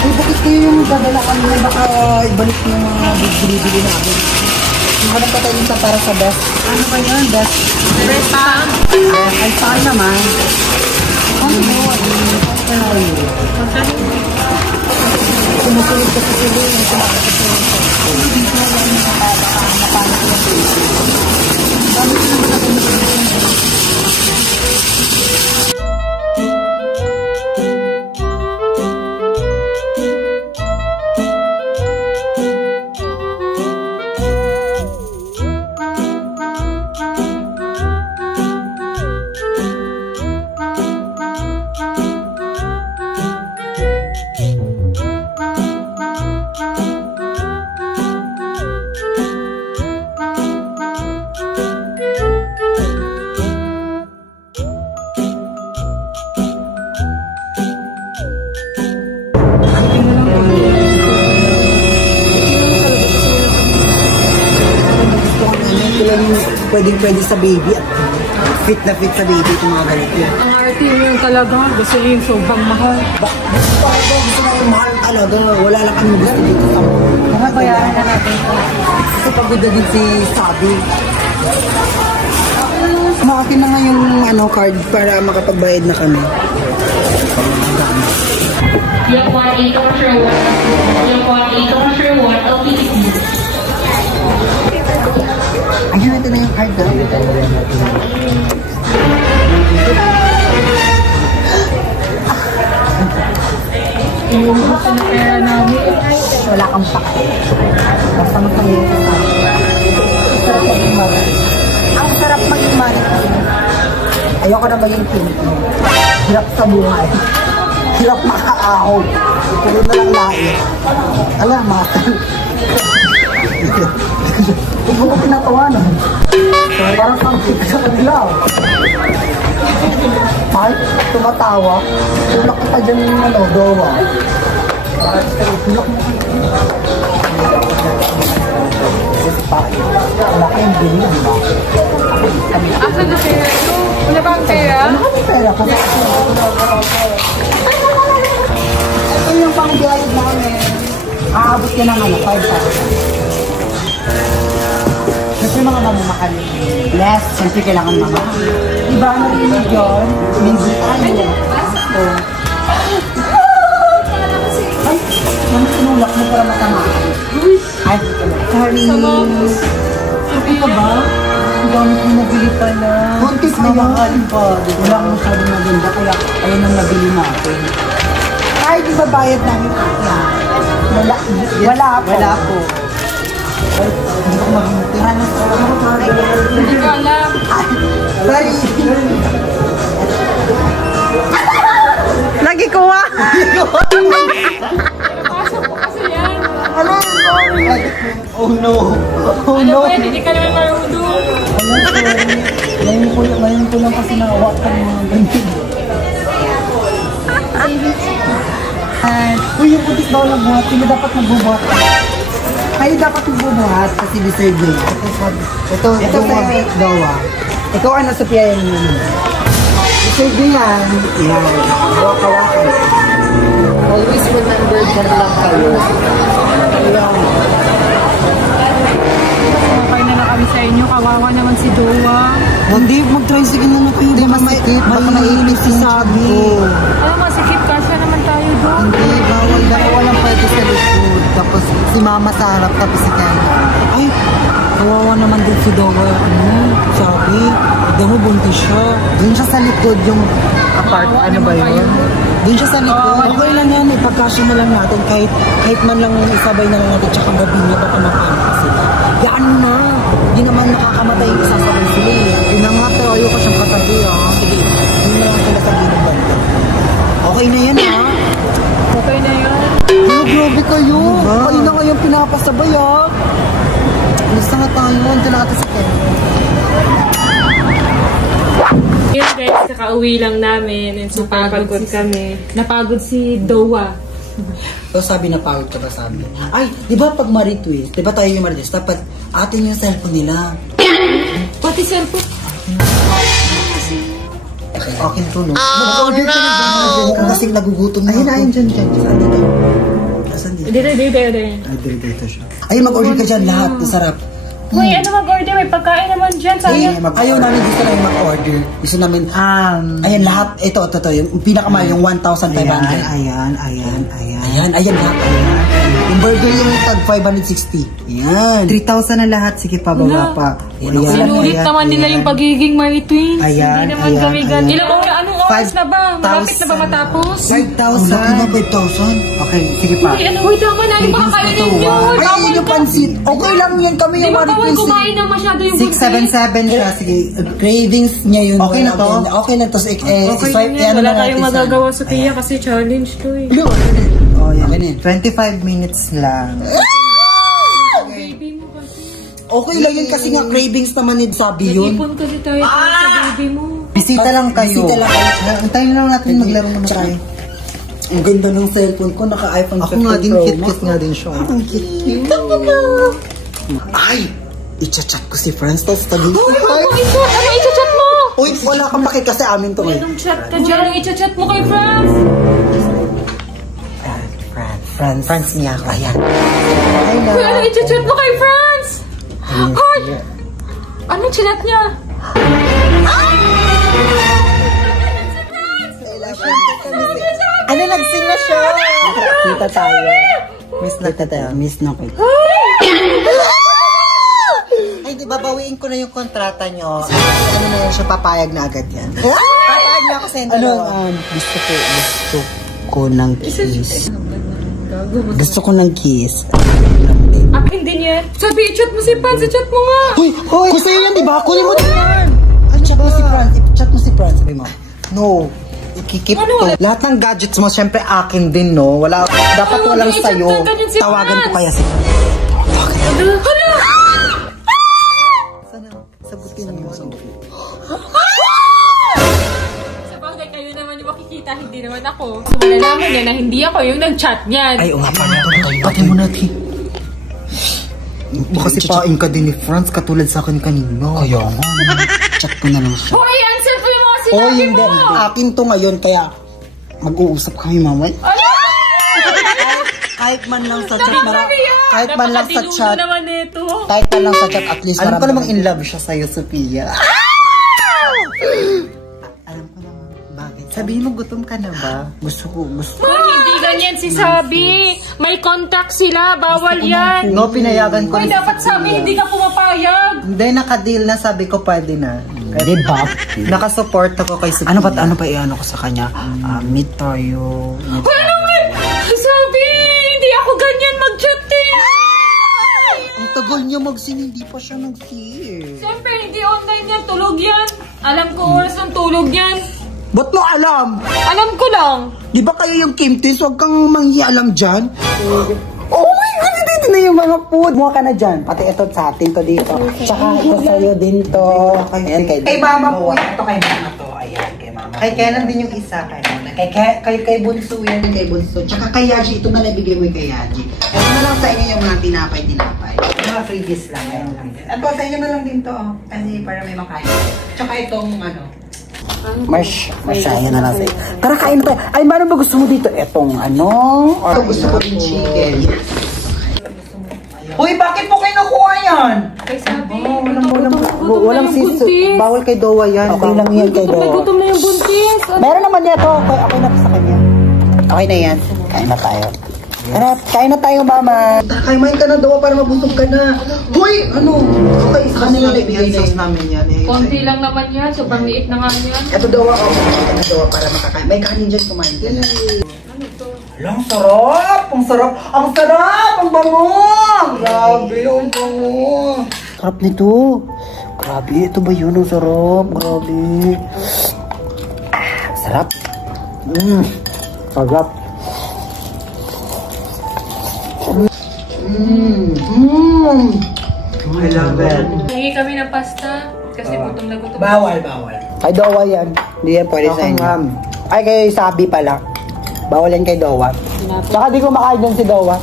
Eh, bakit kayo yung dadala kami na baka ibalik yung mga bibili namin? Hanap pa tayo dito para sa best. Ano ba yun? Best? Best time? Ay, saan naman? Ano mo? Ano yun? Kumusulit kasi sila yung kumakasap sila. Dito na lang yung napanap yung dami ko naman natin pwedeng-pwede sa baby at fit na fit sa baby itong mga ganito. Ang arte yun talaga. Gasoline, sobrang mahal. Gusto na yung mahal talaga. Wala lang kami gusto dito. Bayaran na natin ito. Kasi pagod na din si Sabi. Maakin na nga yung card para makapagbayad na kami. Block 1A Commercial 1. Block 1A Commercial 1 LTC. Ayun, ito na yung card daw. Yung gusto na pera namin. Wala kang pake. Basta magpangin ka na. Sarap maging mother. Ang sarap maging mother. Ayoko na maging pinto. Hirap sa buhay. Hirap makaahog. Puro na lang lahi. Alam, mother. Huwag mo ko pinatawanan. Parang kampi ka sa kanila. Ay, tumatawa. Tulak ka dyan yung dowa. Tulak mo ka. Wala kayong bilhin, di ba? Asan na pera ito? Wala ba ang pera? Ano kami pera ko? Ito yung pang-diayod namin. Aabot ka ng 5,000. Siyempre mga mamamahal. Yes, siyempre kailangan mamahal. Diba narinig yun? Minsan tayo. So, ay, nang sinulak mo para matamaan. Ay, sorry. Happy ka ba? Ang dami ko nabili pala. Kontis na mahal pa. Wala akong masyadong maganda, kaya ayun ang nabili natin. Ay, di ba bayad namin? Wala po. Wala po. Hindi ko maghintirahan ng Hindi ko alam. sorry. Lagi kuha. Pasok ko kasi yan. Ano? Sorry. Oh no. Oh Ano no. ba yan? Hindi ka naman marunong. Ngayon ko lang kasi nawakan ng mga ganyan. Uy, yung putis daw lang buhat. Sino dapat nagbubuhat? Kayo dapat nagbubuhat kasi deserve nyo. Ito dawa. Ikaw ano sa piya yung deserve nyo yan. Yan. Waka-waka. Always remember dyan lang kayo. Ayan. Okay na lang kami sa inyo. Kawawa naman si Dowa. Hindi, mag-tricycle naman kayo. Hindi, masikip. Baka maiinis si Sabi. Alam mo, sikip kasya naman tayo doon. Hindi, bawal. Dalawa lang pwede sa likod. Tapos si Mama sa harap, tapos si Kenny. Ay, kawawa naman din si Dowa. Sabi, ito mo buntis siya. Doon siya sa likod yung apart. Ano ba yun? Doon siya sa likod. Okay lang yan. Ipagkasya na lang natin. Kahit man lang isabay na lang natin. Tsaka gabi niya baka makaano kasi. Yan na. Hindi naman nakakamatay yung isasabay sila. Yun na nga, pero ayoko siyang katabi. Sige, hindi na lang sila sabihin ng banda. Okay na yan Okay na yun. Oh, grabe kayo. Kayo na kayong pinapasabay Gusto nga tayo. Diyan natin sa Ken. Yun guys, nakauwi lang namin. And so, napagod kami. Napagod si Dowa. So sabi na pagod ka ba sabi? Ay, di ba pag ma-retweet, di ba tayo yung ma-retweet, dapat atin yung cellphone nila. Pati cellphone. Akin to, no? Mag-order ka na ba? Kasi nagugutom na ako. Ayun, dyan. Saan dito? Saan dito? Dito. Ay, dito siya. Ayun, mag-order ka dyan lahat. Masarap. Uy, ano mag-order? May pagkain naman dyan. Sayang. Ayaw namin gusto namin mag-order. Gusto namin, ayan lahat. Ito. Yung pinakamahal, yung 1,500. Ayan lahat. Yung burger yung tag 560. Ayan. 3,000 na lahat. Sige pa, baba pa. Sinulit naman nila yung pagiging my twins. Ayan. Hindi naman kami ganun. Ilang oras? Anong oras na ba? Malapit na ba matapos? 5,000. Laki na 5,000. Okay, sige pa. Uy, tama na. Yung makakainin nyo. Ay, yung pansit. Okay lang yan kami Di yung ba bawal kumain ng masyado yung 677 siya. Sige, cravings niya yun. Okay na to? Okay na to. Wala tayong magagawa sa Pia kasi challenge to eh. Oh, yan. 25 minutes lang. Okay lang yun kasi nga cravings naman ni Sabi yun. Ipon kasi tayo sa baby mo. Bisita lang kayo. Antayin lang natin maglaro naman tayo. Ang ganda ng cellphone ko, naka-iPhone 15 Pro. Ako nga din, kit-kit nga din siya. Ang kit-kit. Ay! i-chat ko si Franz, tapos sabihin ko, Ano i-chat mo? uy, wala kang paki kasi amin to eh. Anong chat ka dyan? Anong i-chat mo kay Franz? Franz niya ako, ayan. Uy, anong i-chat mo kay Franz? Hoy! Anong chinat niya? Ano, nagsin na siya? Kita tayo. Miss na kita. Ay, di babawiin ko na yung kontrata nyo. Ano na yan siya, papayag na agad yan. Papayag na ako sa inyo. Gusto ko ng kiss. Gusto ko ng kiss. Akin din yan. Sabi, i-chat mo si Franz. I-chat mo nga. Hoy! Kung sa'yo yan, di ba? Kunin mo din yan! I-chat mo si Franz. I-chat mo si Franz. Sabi mo, no. Ikikip to. Lahat ng gadgets mo, syempre akin din, no? Wala, dapat walang sa'yo. Tawagan ko kaya si Franz. Hala! Sana, sagutin mo. Sabagay, kayo naman yung makikita, hindi naman ako. So, malalaman niya na hindi ako yung nag-chat niyan. Ay, nga pa na. Pati mo natin. Baka sipain ka din ni Franz katulad sa akin kanina. Kaya nga. Chat ko na lang siya. Hoy, answer ko yung mga sinabi mo! Akin to ngayon, kaya mag-uusap kami mamay. Kahit man lang sa chat, kahit man lang sa chat, kahit man lang sa chat, at least alam ko namang in love siya sa'yo, Sophia. Alam ko naman, bakit? Sabihin mo, gutom ka na ba? Gusto ko. Hindi ganyan si Sabi. May contact sila, bawal yan. No, pinayagan ko. Hoy, dapat sabi, hindi ka pumapayag. Hindi, naka-deal na, sabi ko pwede na. Di ba? Nakasupport ako kay Sophia. Ano pa i-ano ko sa kanya? Meet tayo. Hoy, ano nga? Sabi, hindi ako ganyan mag-chatting. Ang tagal niya mag-sin, hindi pa siya nag-see. Siyempre, hindi online yan. Tulog yan. Alam ko oras ng tulog yan. Ba't mo alam? Alam ko lang. Di ba kayo yung Kim Twins? Huwag kang manghialam dyan. Oh my God! Dito na yung mga food. Muha ka na dyan. Pati ito sa atin to dito. Tsaka ito sa'yo din to. Ayan, kay mama po. Ito kay mama to. Ayan, kay mama. Kay Kenan din yung isa. Kay Bunso yan. Kay Bunso. Tsaka kay Yaji. Ito na nabigay mo kay Yaji. Ito na lang sa inyo yung mga tinapay. Mga freebies lang. At sa inyo na lang din to. Kasi para may makain. Tsaka itong Marsh, ayan na lang sa'yo. Tara, kain na tayo. Ay, ano ba gusto mo dito? Etong ano? Ito gusto ko din chicken. Uy, bakit mo kayo nakuha yan? Kay Sabi, Walang siso. Bawal kay Dowa yan. Okay lang yan kay Dowa. gutom na yung buntis. Meron naman yan to. Okay na sa kanya. Okay na yan. Kain na tayo. Kain na tayo, mama. Kaimain ka na, Dowa, para mabusog ka na. Hoy, ano? Okay, isa ka na yung ibigay namin yan. Konti lang naman yan. Sobrang liit na nga yan. Ito, Dowa, okay na, Dowa, para makakain. May kanin dyan, kumain ka na. Ano ito? Ang sarap! Ang sarap! Ang sarap! Ang bango! Grabe, ang bango! Sarap nito. Grabe, ito ba yun? Ang sarap. Grabe. Sarap. Sarap. I love it. Hingi kami ng pasta. Kasi gutom na gutom. Bawal. Kay Dowa yan. Hindi yan pwede sa inyo. Ay, kay Sabi pala. Bawal yan kay Dowa. Saka di ko makain yan si Dowa.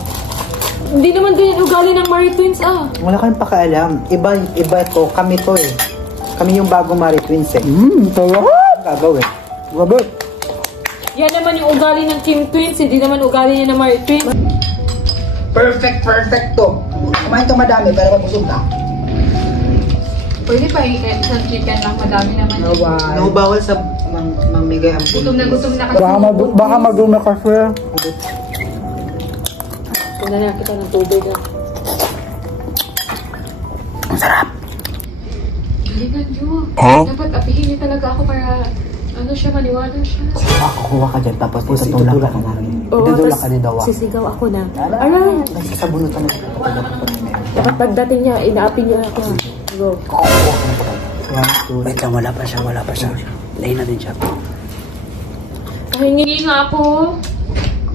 Hindi naman din yung ugali ng Marie Twins Wala kayong pakialam. Iba to. Kami to eh. Kami yung bagong Marie Twins eh. Sarap. Gagawin. Grabe. Yan naman yung ugali ng Kim Twins. Hindi naman ugali niya ng Marie Twins. Perfect to. Kumain ka madami para mabusog ka. Pwede pa isang chicken lang. Madami naman. No, bawal sa mamigay ang Gutom na kasi. Baka mag-una kasi. Punta na kita ng tubig Ang sarap. Halika, Jo. Dapat apihin niyo talaga ako para maniwala siya. Kuha ka dyan, tapos tutulak ka namin. Tutulak ka ni Dawa. Sisigaw ako na. Aray! Sabunutan na. Dapat pagdating niya, inaapi niya ako. Go. Wait lang, wala pa siya. Lain na din siya. Hingi nga ako.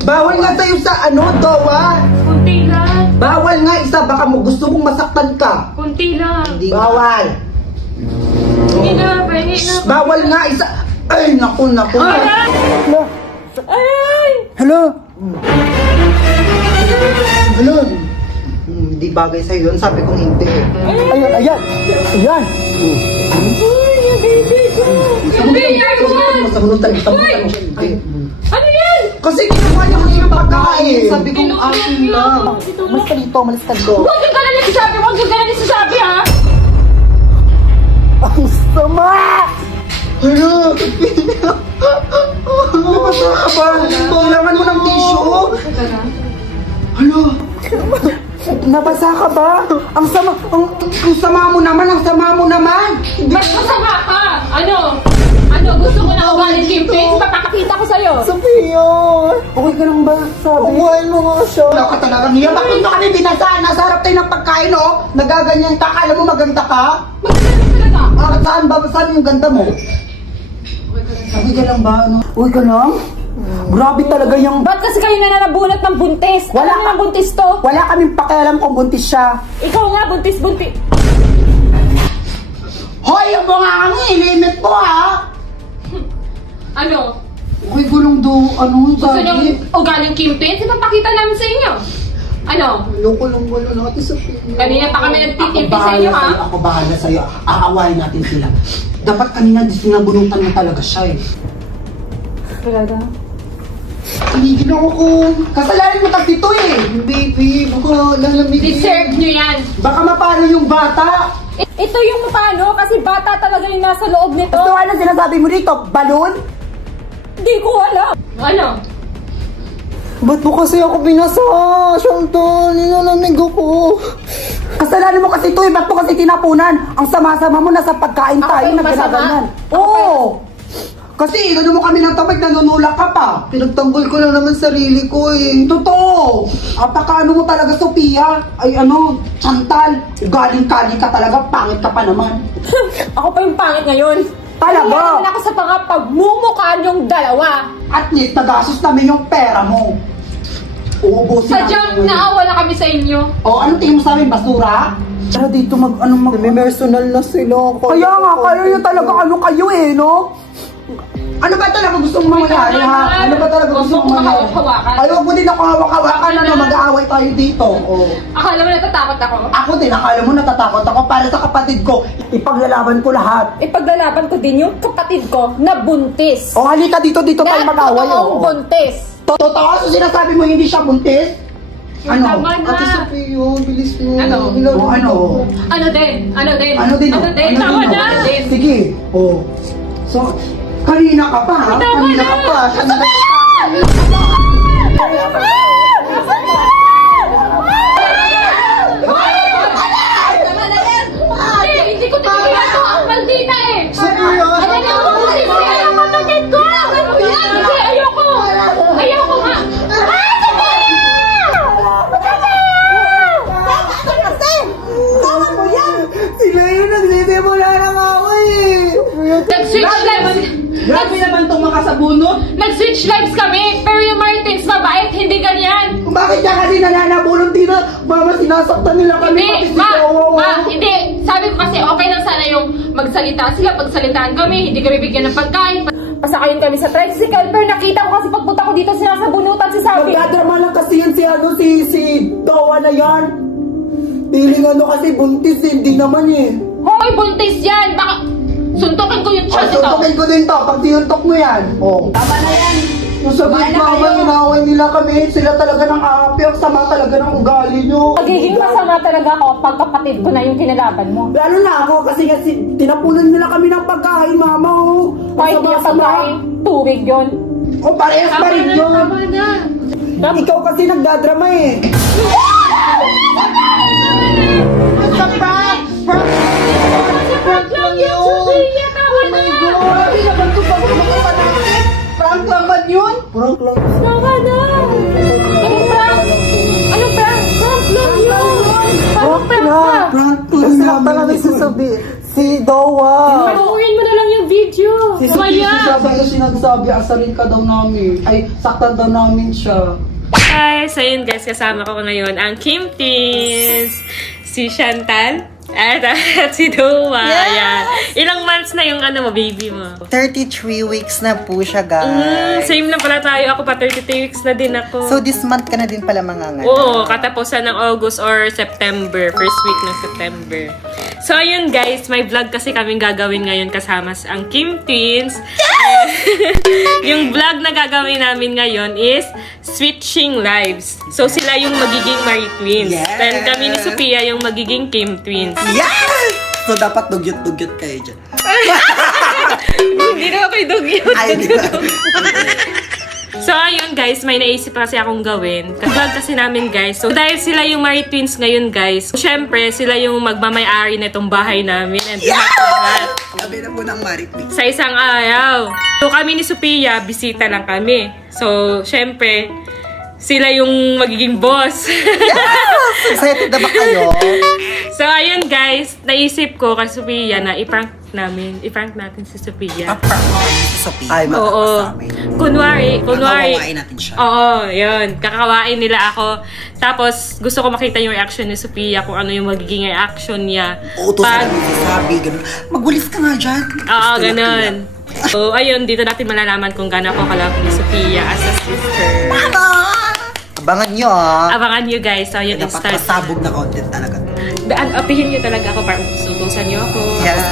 Bawal nga tayo sa Dawa. Kunti lang. Bawal nga isa, baka gusto mong masaktan ka. Kunti lang. Bawal. Hingi na. Bawal nga isa. Ay, naku. Ay! Hello? Hello? Hindi hindi bagay sa'yo yun. Sabi kong hindi. Ayan, ayan. Ayan. Ano yan? Kasi ginawa niya kasi yung pagkain. Sabi kong akin lang. Malis ka dito, malis ka dito. Huwag yung ganan nagsasabi, huwag yung ganan nagsasabi, ha? Ang sama! Hala! Nabasa ka ba? Kailangan mo ng tissue? Hala! Nabasa ka ba? Ang sama mo naman, ang sama mo naman! Mas masama ka! Ano? Ano? Gusto ko na ugaling Kim-Pins? Papakita ko sa'yo! Sophia! Okay ka lang ba? Sabi? Umain mo nga siya. Wala ka talaga niya. Bakit mo kami binasaan? Nasa harap tayo ng pagkain, oh! Nagaganyan ka. Alam mo maganda ka? Maganda talaga! Saan ba? Saan yung ganda mo? Okay ka lang ba? Ano? Okay ka lang? Grabe talaga yung... Ba't kasi kayo na nabunot ng buntis? Wala ano ng buntis to? Wala kaming pakialam kung buntis siya. Ikaw nga, buntis-buntis. Hoy! Yung mga ilimit mo, ha? Ano? Uy, gulong do. Ano? Gusto nyo ugaling Kim-Pins? Ipapakita namin sa inyo. Ano? Loko lang wala natin sa pinya. Kanina pa kami nagtitipi sa inyo, ha? Ako bahala sa'yo. Aawain natin sila. Dapat kanina sinabunutan na talaga siya, eh. Talaga? Tinigil ako. Kasalanan mo kasi ito, eh. Baby, baka lalamig. Deserve nyo yan. Baka mapalo yung bata. Ito yung paano? Kasi bata talaga yung nasa loob nito. Ito, ano sinasabi mo dito? Balon? Hindi ko alam. Ano? Ba't mo kasi ako binasa? Siyang nilalamig ako. Kasalanan mo kasi ito, eh. Ba't mo kasi tinapunan? Ang sama-sama mo, nasa pagkain tayo na ginaganan. Oo! Kasi ano mo kami ng tamig, nanunulak ka pa. Pinagtanggol ko lang naman sarili ko, eh. Totoo! Apaka ano mo talaga, Sophia? Ay ano, Chantal. Galing-kali ka talaga, pangit ka pa naman. Ako pa yung pangit ngayon. Talaga? Kaya naman ako sa mga pagmumukhaan yung dalawa. At least, nagasos namin yung pera mo. Uubusin Sadyang naawa na kami sa inyo. O, anong tingin mo sa amin? Basura? Pero dito may personal na sila. Kaya nga, kayo yung talaga kayo eh, no? Ano ba talaga gusto mong mangyari, ha? Ano ba talaga gusto mong mangyari? Ay, huwag mo din ako hawak-hawakan, ano, mag-aaway tayo dito. Akala mo natatakot ako? Ako din, akala mo natatakot ako para sa kapatid ko. Ipaglalaban ko lahat. Ipaglalaban ko din yung kapatid ko na buntis. O, halika dito tayo mag-aaway. Na totoong buntis. Totoo? So sinasabi mo hindi siya buntis? Ano? Tama na. Ate Sophia, bilis mo. Ano? Ano din? Tama na. Sige. O. So, kanina ka pa, ha? Kanina ka pa. Hindi ko tinigyan to. Ang maldita eh. Sophia! Ang kapatid ko. Hindi, ayoko. Ayoko nga. Sila yun, nagsisimula ng away. Nag-switch lives. Grabe naman itong makasabunot. Nag-switch lives kami. Pero yung Martins mabait, hindi ganyan. Bakit niya kasi nananabulong dito? Mama, sinasaktan nila kami. Hindi, hindi. Sabi ko kasi okay lang sana yung magsalita sila. Pagsalitaan kami, hindi kami bigyan ng pagkain. Pasakayin kami sa tricycle. Pero nakita ko kasi pagpunta ko dito, sinasabunutan si Sabi. Nagdadrama lang kasi yan si Dawa na yan. Piling kasi buntis, hindi naman eh. Hoy, buntis yan! Baka suntukin ko yung chat ito. Suntukin ko din to, pag tinuntok mo yan. Oh. Tama na yan. Yung sabihin mama, inaway nila kami. Sila talaga ng aapi, ang sama talaga ng ugali nyo. Magiging masama talaga ako pag kapatid ko na yung kinalaban mo. Lalo na ako kasi tinapunan nila kami ng pagkain, mama. Oh. Kahit hindi ang pagkain, tuwig yun. O, parehas pa rin yun. Ikaw kasi nagdadrama eh. Basta prank! Prank lang yun! Oh my God! Prank lang ba yun? Prank lang. Tama na! Anong prank? Anong prank? Prank lang yun! Prank lang! Prank lang namin namin sasabi. Si Dawa! Panuuin mo na lang yung video! Si sinasabi, asalin ka daw namin. Ay, saktan daw namin siya. Hi! So yun guys, kasama ko ngayon ang Kim-Pins, si Chantal, At si Dua. Yes! Ilang months na yung baby mo? 33 weeks na po siya, guys. Same na pala tayo. Ako pa 33 weeks na din ako. So, this month ka na din pala manganganak? Oo, katapusan ng August or September. First week ng September. So, ayun guys. May vlog kasi kaming gagawin ngayon kasama ang Kim Twins. Yes! Yung vlog na gagawin namin ngayon is Switching Lives. So, sila yung magiging Marie Twins. Yes! Then kami ni Sophia yung magiging Kim Twins. Yes! So, dapat dugyot-dugyot kayo dyan. Hindi na ako dugyot. Ay, di ba? So, ayun guys, may naisip kasi akong gawin. Vlog kasi namin guys. So, dahil sila yung Marie Twins ngayon guys, syempre, sila yung magmamay-ari na itong bahay namin. And lahat. Sabi na po ng Marie Twins. Sa isang araw. So, kami ni Sophia, bisita lang kami. So, syempre, sila yung magiging boss. Yes! Excited na ba kayo? So, ayun guys, naisip ko kay Sophia na i-prank natin si Sophia. Pa-prank mo si Sophia. Ay, Oo. Kunwari. Kakawain natin siya. Oo, yun. Kakawain nila ako. Tapos, gusto ko makita yung reaction ni Sophia, kung ano yung magiging reaction niya. Uutusan namin si Sabi, ganun. Magwalis ka nga dyan. Oo, ganun. So, ayun, dito natin malalaman kung gano'n ako kalapit ni Sophia as a sister. Abangan nyo, ah. Abangan nyo guys. So, yun, Dapat start. pasabog na content talaga. Apihin nyo talaga ako para utusan nyo ako. Yes.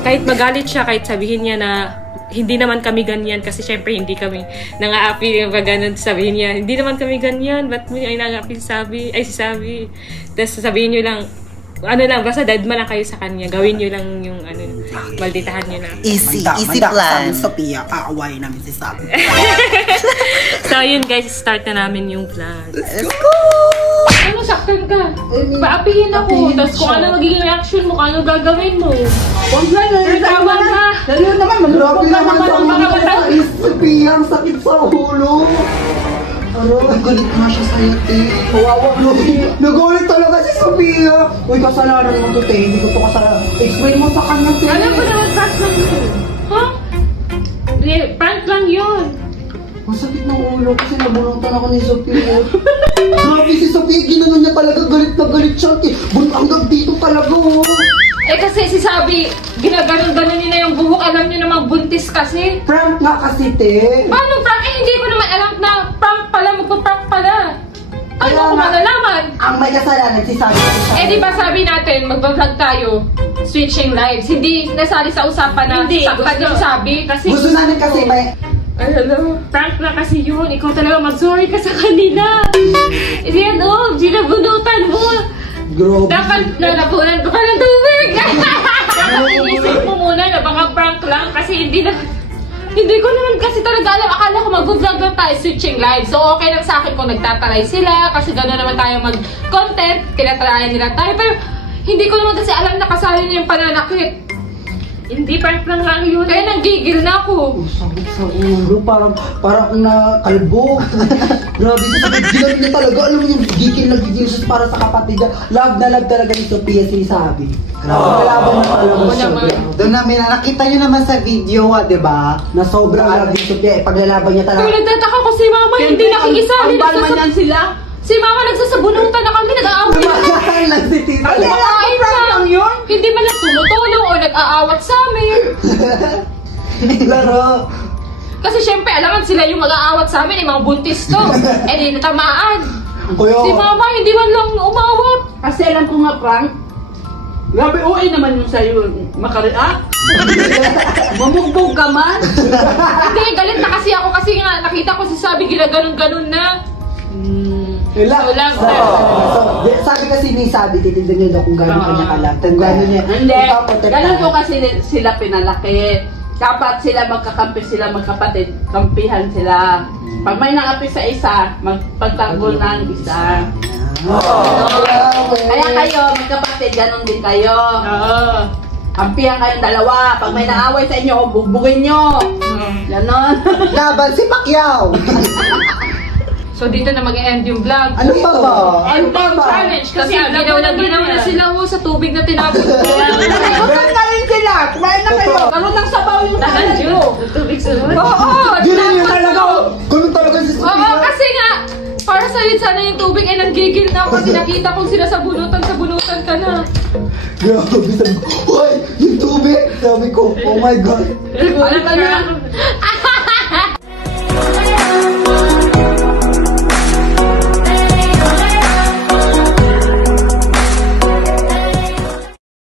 Kahit magalit siya, kahit sabihin niya na hindi naman kami ganyan kasi syempre hindi kami nang-aapi yung ganun, sabihin niya, hindi naman kami ganyan, ba't mo ay nang-aapi si Sabi? Tapos sabihin nyo lang, basta dead man lang kayo sa kanya, gawin nyo lang yung malditahan nyo na. Easy Manda, plan. Sabi Sophia, aawain namin si Sabi. So yun guys, start na namin yung vlog. Let's go! Ano, saktan ka? Paapihin ako. Tapos kung ano magiging reaction mo, kung ano gagawin mo. Huwag na, Tama na. Dali naman, Grabe naman sa ng mga bata. Sophia, ang sakit sa ulo. Galit na siya sa'yo, te. Kawawa mo. Nagulit talaga si Sophia. Uy, kasalanan mo to, te. Hindi ko to kasalanan. Explain mo sa kanya, te. Alam ko naman, prank lang yun. Ha? Prank lang yun. Masakit ng ulo kasi nabunutan ako ni Sophia. Grabe si Sophia, ginanon niya talaga. Galit na galit siya. Hanggang dito talaga, oh. Eh kasi si Sabi, ginaganon-ganon niya na yung buhok. Alam niyo namang buntis kasi. Prank nga kasi, te. Paano prank? Eh hindi ko naman alam na prank pala, magpa-prank pala. Ano ko malalaman? Ang may kasalanan si Sabi. Eh di ba sabi natin, magbablog tayo, switching lives. Hindi nasali sa usapan na saktan yung Sabi. Kasi Gusto namin kasi may... Ay, hello. Prank na kasi yun. Ikaw talaga mag-sorry ka sa kanila. Yan, ginabunutan mo. Grabe. dapat nalapunan ko pa ng tubig. Dapat inisip mo muna na baka prank lang kasi hindi ko naman kasi talaga alam. Akala ko mag-vlog lang tayo, switching live. So okay lang sa akin kung nagtataray sila kasi gano'n naman tayo mag-content. Tinatarayan nila tayo. Pero hindi ko naman kasi alam na kasali niya yung pananakit. Hindi, prank lang yun. Kaya nanggigil na ako. Sakit sa ulo, parang nakalbo. Grabe, sakit gilap niya talaga. Alam mo yung gigil na gigil siya para sa kapatid niya. Love na love talaga ni Sophia sinasabi. Kalaban na talaga siya. Doon namin, nakita nyo naman sa video, diba? Na sobrang love ni Sophia, paglalaban niya talaga. Kaya nagtataka ko si Mama, hindi nakikisali. Ang balman yan sila. Si Mama nagsasabunutan na kami, nag-aaway na. Lang si Tita. Kumakain na. Hindi man lang tumutulong o nag-aawat sa amin. Laro. Kasi syempre, alam sila yung mag-aawat sa amin, yung mga buntis to. Eh di natamaan. Si Mama, hindi man lang umawat. Kasi alam ko nga, prank. Grabe, OA naman yung sa'yo. Makareact. Mamugbog ka man. Hindi, galit na kasi ako kasi nga nakita ko si Sabi ginaganon-ganon na. Sabi kasi ni Sabi, titignan niyo daw kung gano'n kanya kalab. Gano'n niya. Hindi. Ganun ko kasi sila pinalaki. Dapat sila magkakampi sila magkapatid. Kampihan sila. Pag may naapi sa isa, magpagtanggol ng isa. Kaya kayo, magkapatid, ganun din kayo. Kampihan kayong dalawa. Pag may naaway sa inyo, bugbugin nyo. Ganon. Laban si Pacquiao! So dito na mag-end yung vlog. Ano pa ba? End time challenge kasi ginaw na sila sa tubig na tinapos. Kumain na rin sila. Kumain na kayo. Ganun lang sabaw yung Nandiyo. Tubig sa Oo. Ganun yun talaga. Ganun talaga si Sophia. Oo, kasi nga, para sa'yo din sana yung tubig. Ay, nanggigil na ako kasi nakita kong sinasabunutan ka na. Grabe, sabi ko, hoy, yung tubig! Sabi ko, oh my God. Alam mo na,